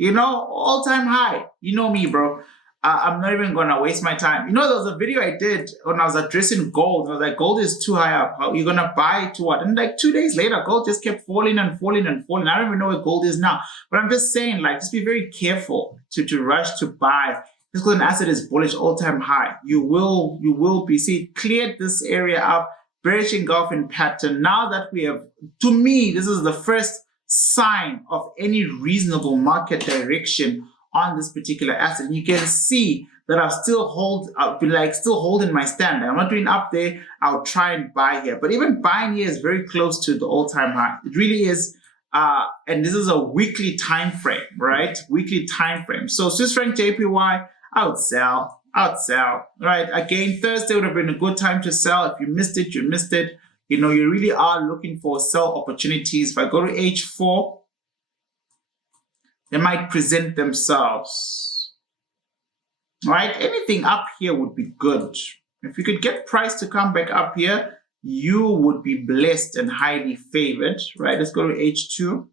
doing? All-time high. You know me, bro. I'm not even going to waste my time. There was a video I did when I was addressing gold. I was like, gold is too high up. How are you going to buy to what? And like 2 days later, gold just kept falling and falling and falling. I don't even know where gold is now. But I'm just saying, just be very careful to rush to buy. Just because an asset is bullish, all-time high, you will be. See, it cleared this area up. Bearish engulfing pattern. Now that we have, to me, this is the first sign of any reasonable market direction on this particular asset. And you can see that I'll still holding my stand. I'm not doing up there. I'll try and buy here. But even buying here is very close to the all-time high. It really is. And this is a weekly time frame, right? Weekly time frame. So Swiss franc JPY, I would sell. Right? Again, Thursday would have been a good time to sell. If you missed it, you missed it. You really are looking for sell opportunities. If I go to H4, they might present themselves. Right? Anything up here would be good. If you could get price to come back up here, you would be blessed and highly favored. Right? Let's go to H2.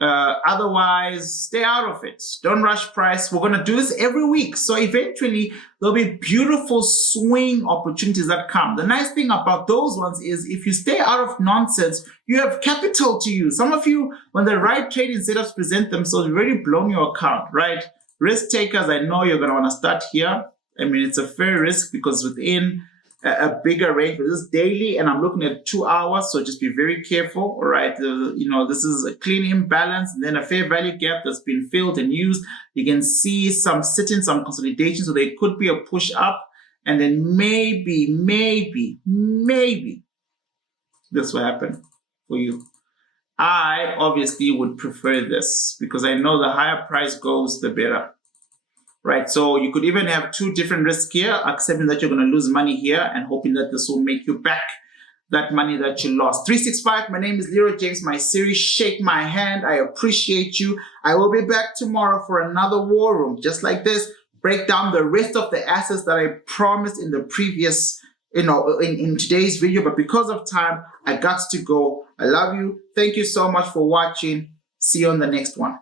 Otherwise, stay out of it. Don't rush price. We're going to do this every week. So eventually, there'll be beautiful swing opportunities that come. The nice thing about those ones is if you stay out of nonsense, you have capital to use. Some of you, when the right trading setups present themselves, you've already blown your account, right? Risk takers, I know you're going to want to start here. I mean, it's a fair risk because within a bigger range, but this is daily and I'm looking at 2 hours, so just be very careful. All right, this is a clean imbalance and then a fair value gap that's been filled and used. You can see some sit-in, some consolidation, so there could be a push up, and then maybe this will happen for you. I obviously would prefer this because I know the higher price goes, the better. Right, so you could even have 2 different risks here, accepting that you're going to lose money here and hoping that this will make you back that money that you lost. 365, my name is Leroy James, my series, Shake My Hand. I appreciate you. I will be back tomorrow for another war room, just like this, break down the rest of the assets that I promised in the previous, in today's video, but because of time, I got to go. I love you. Thank you so much for watching. See you on the next one.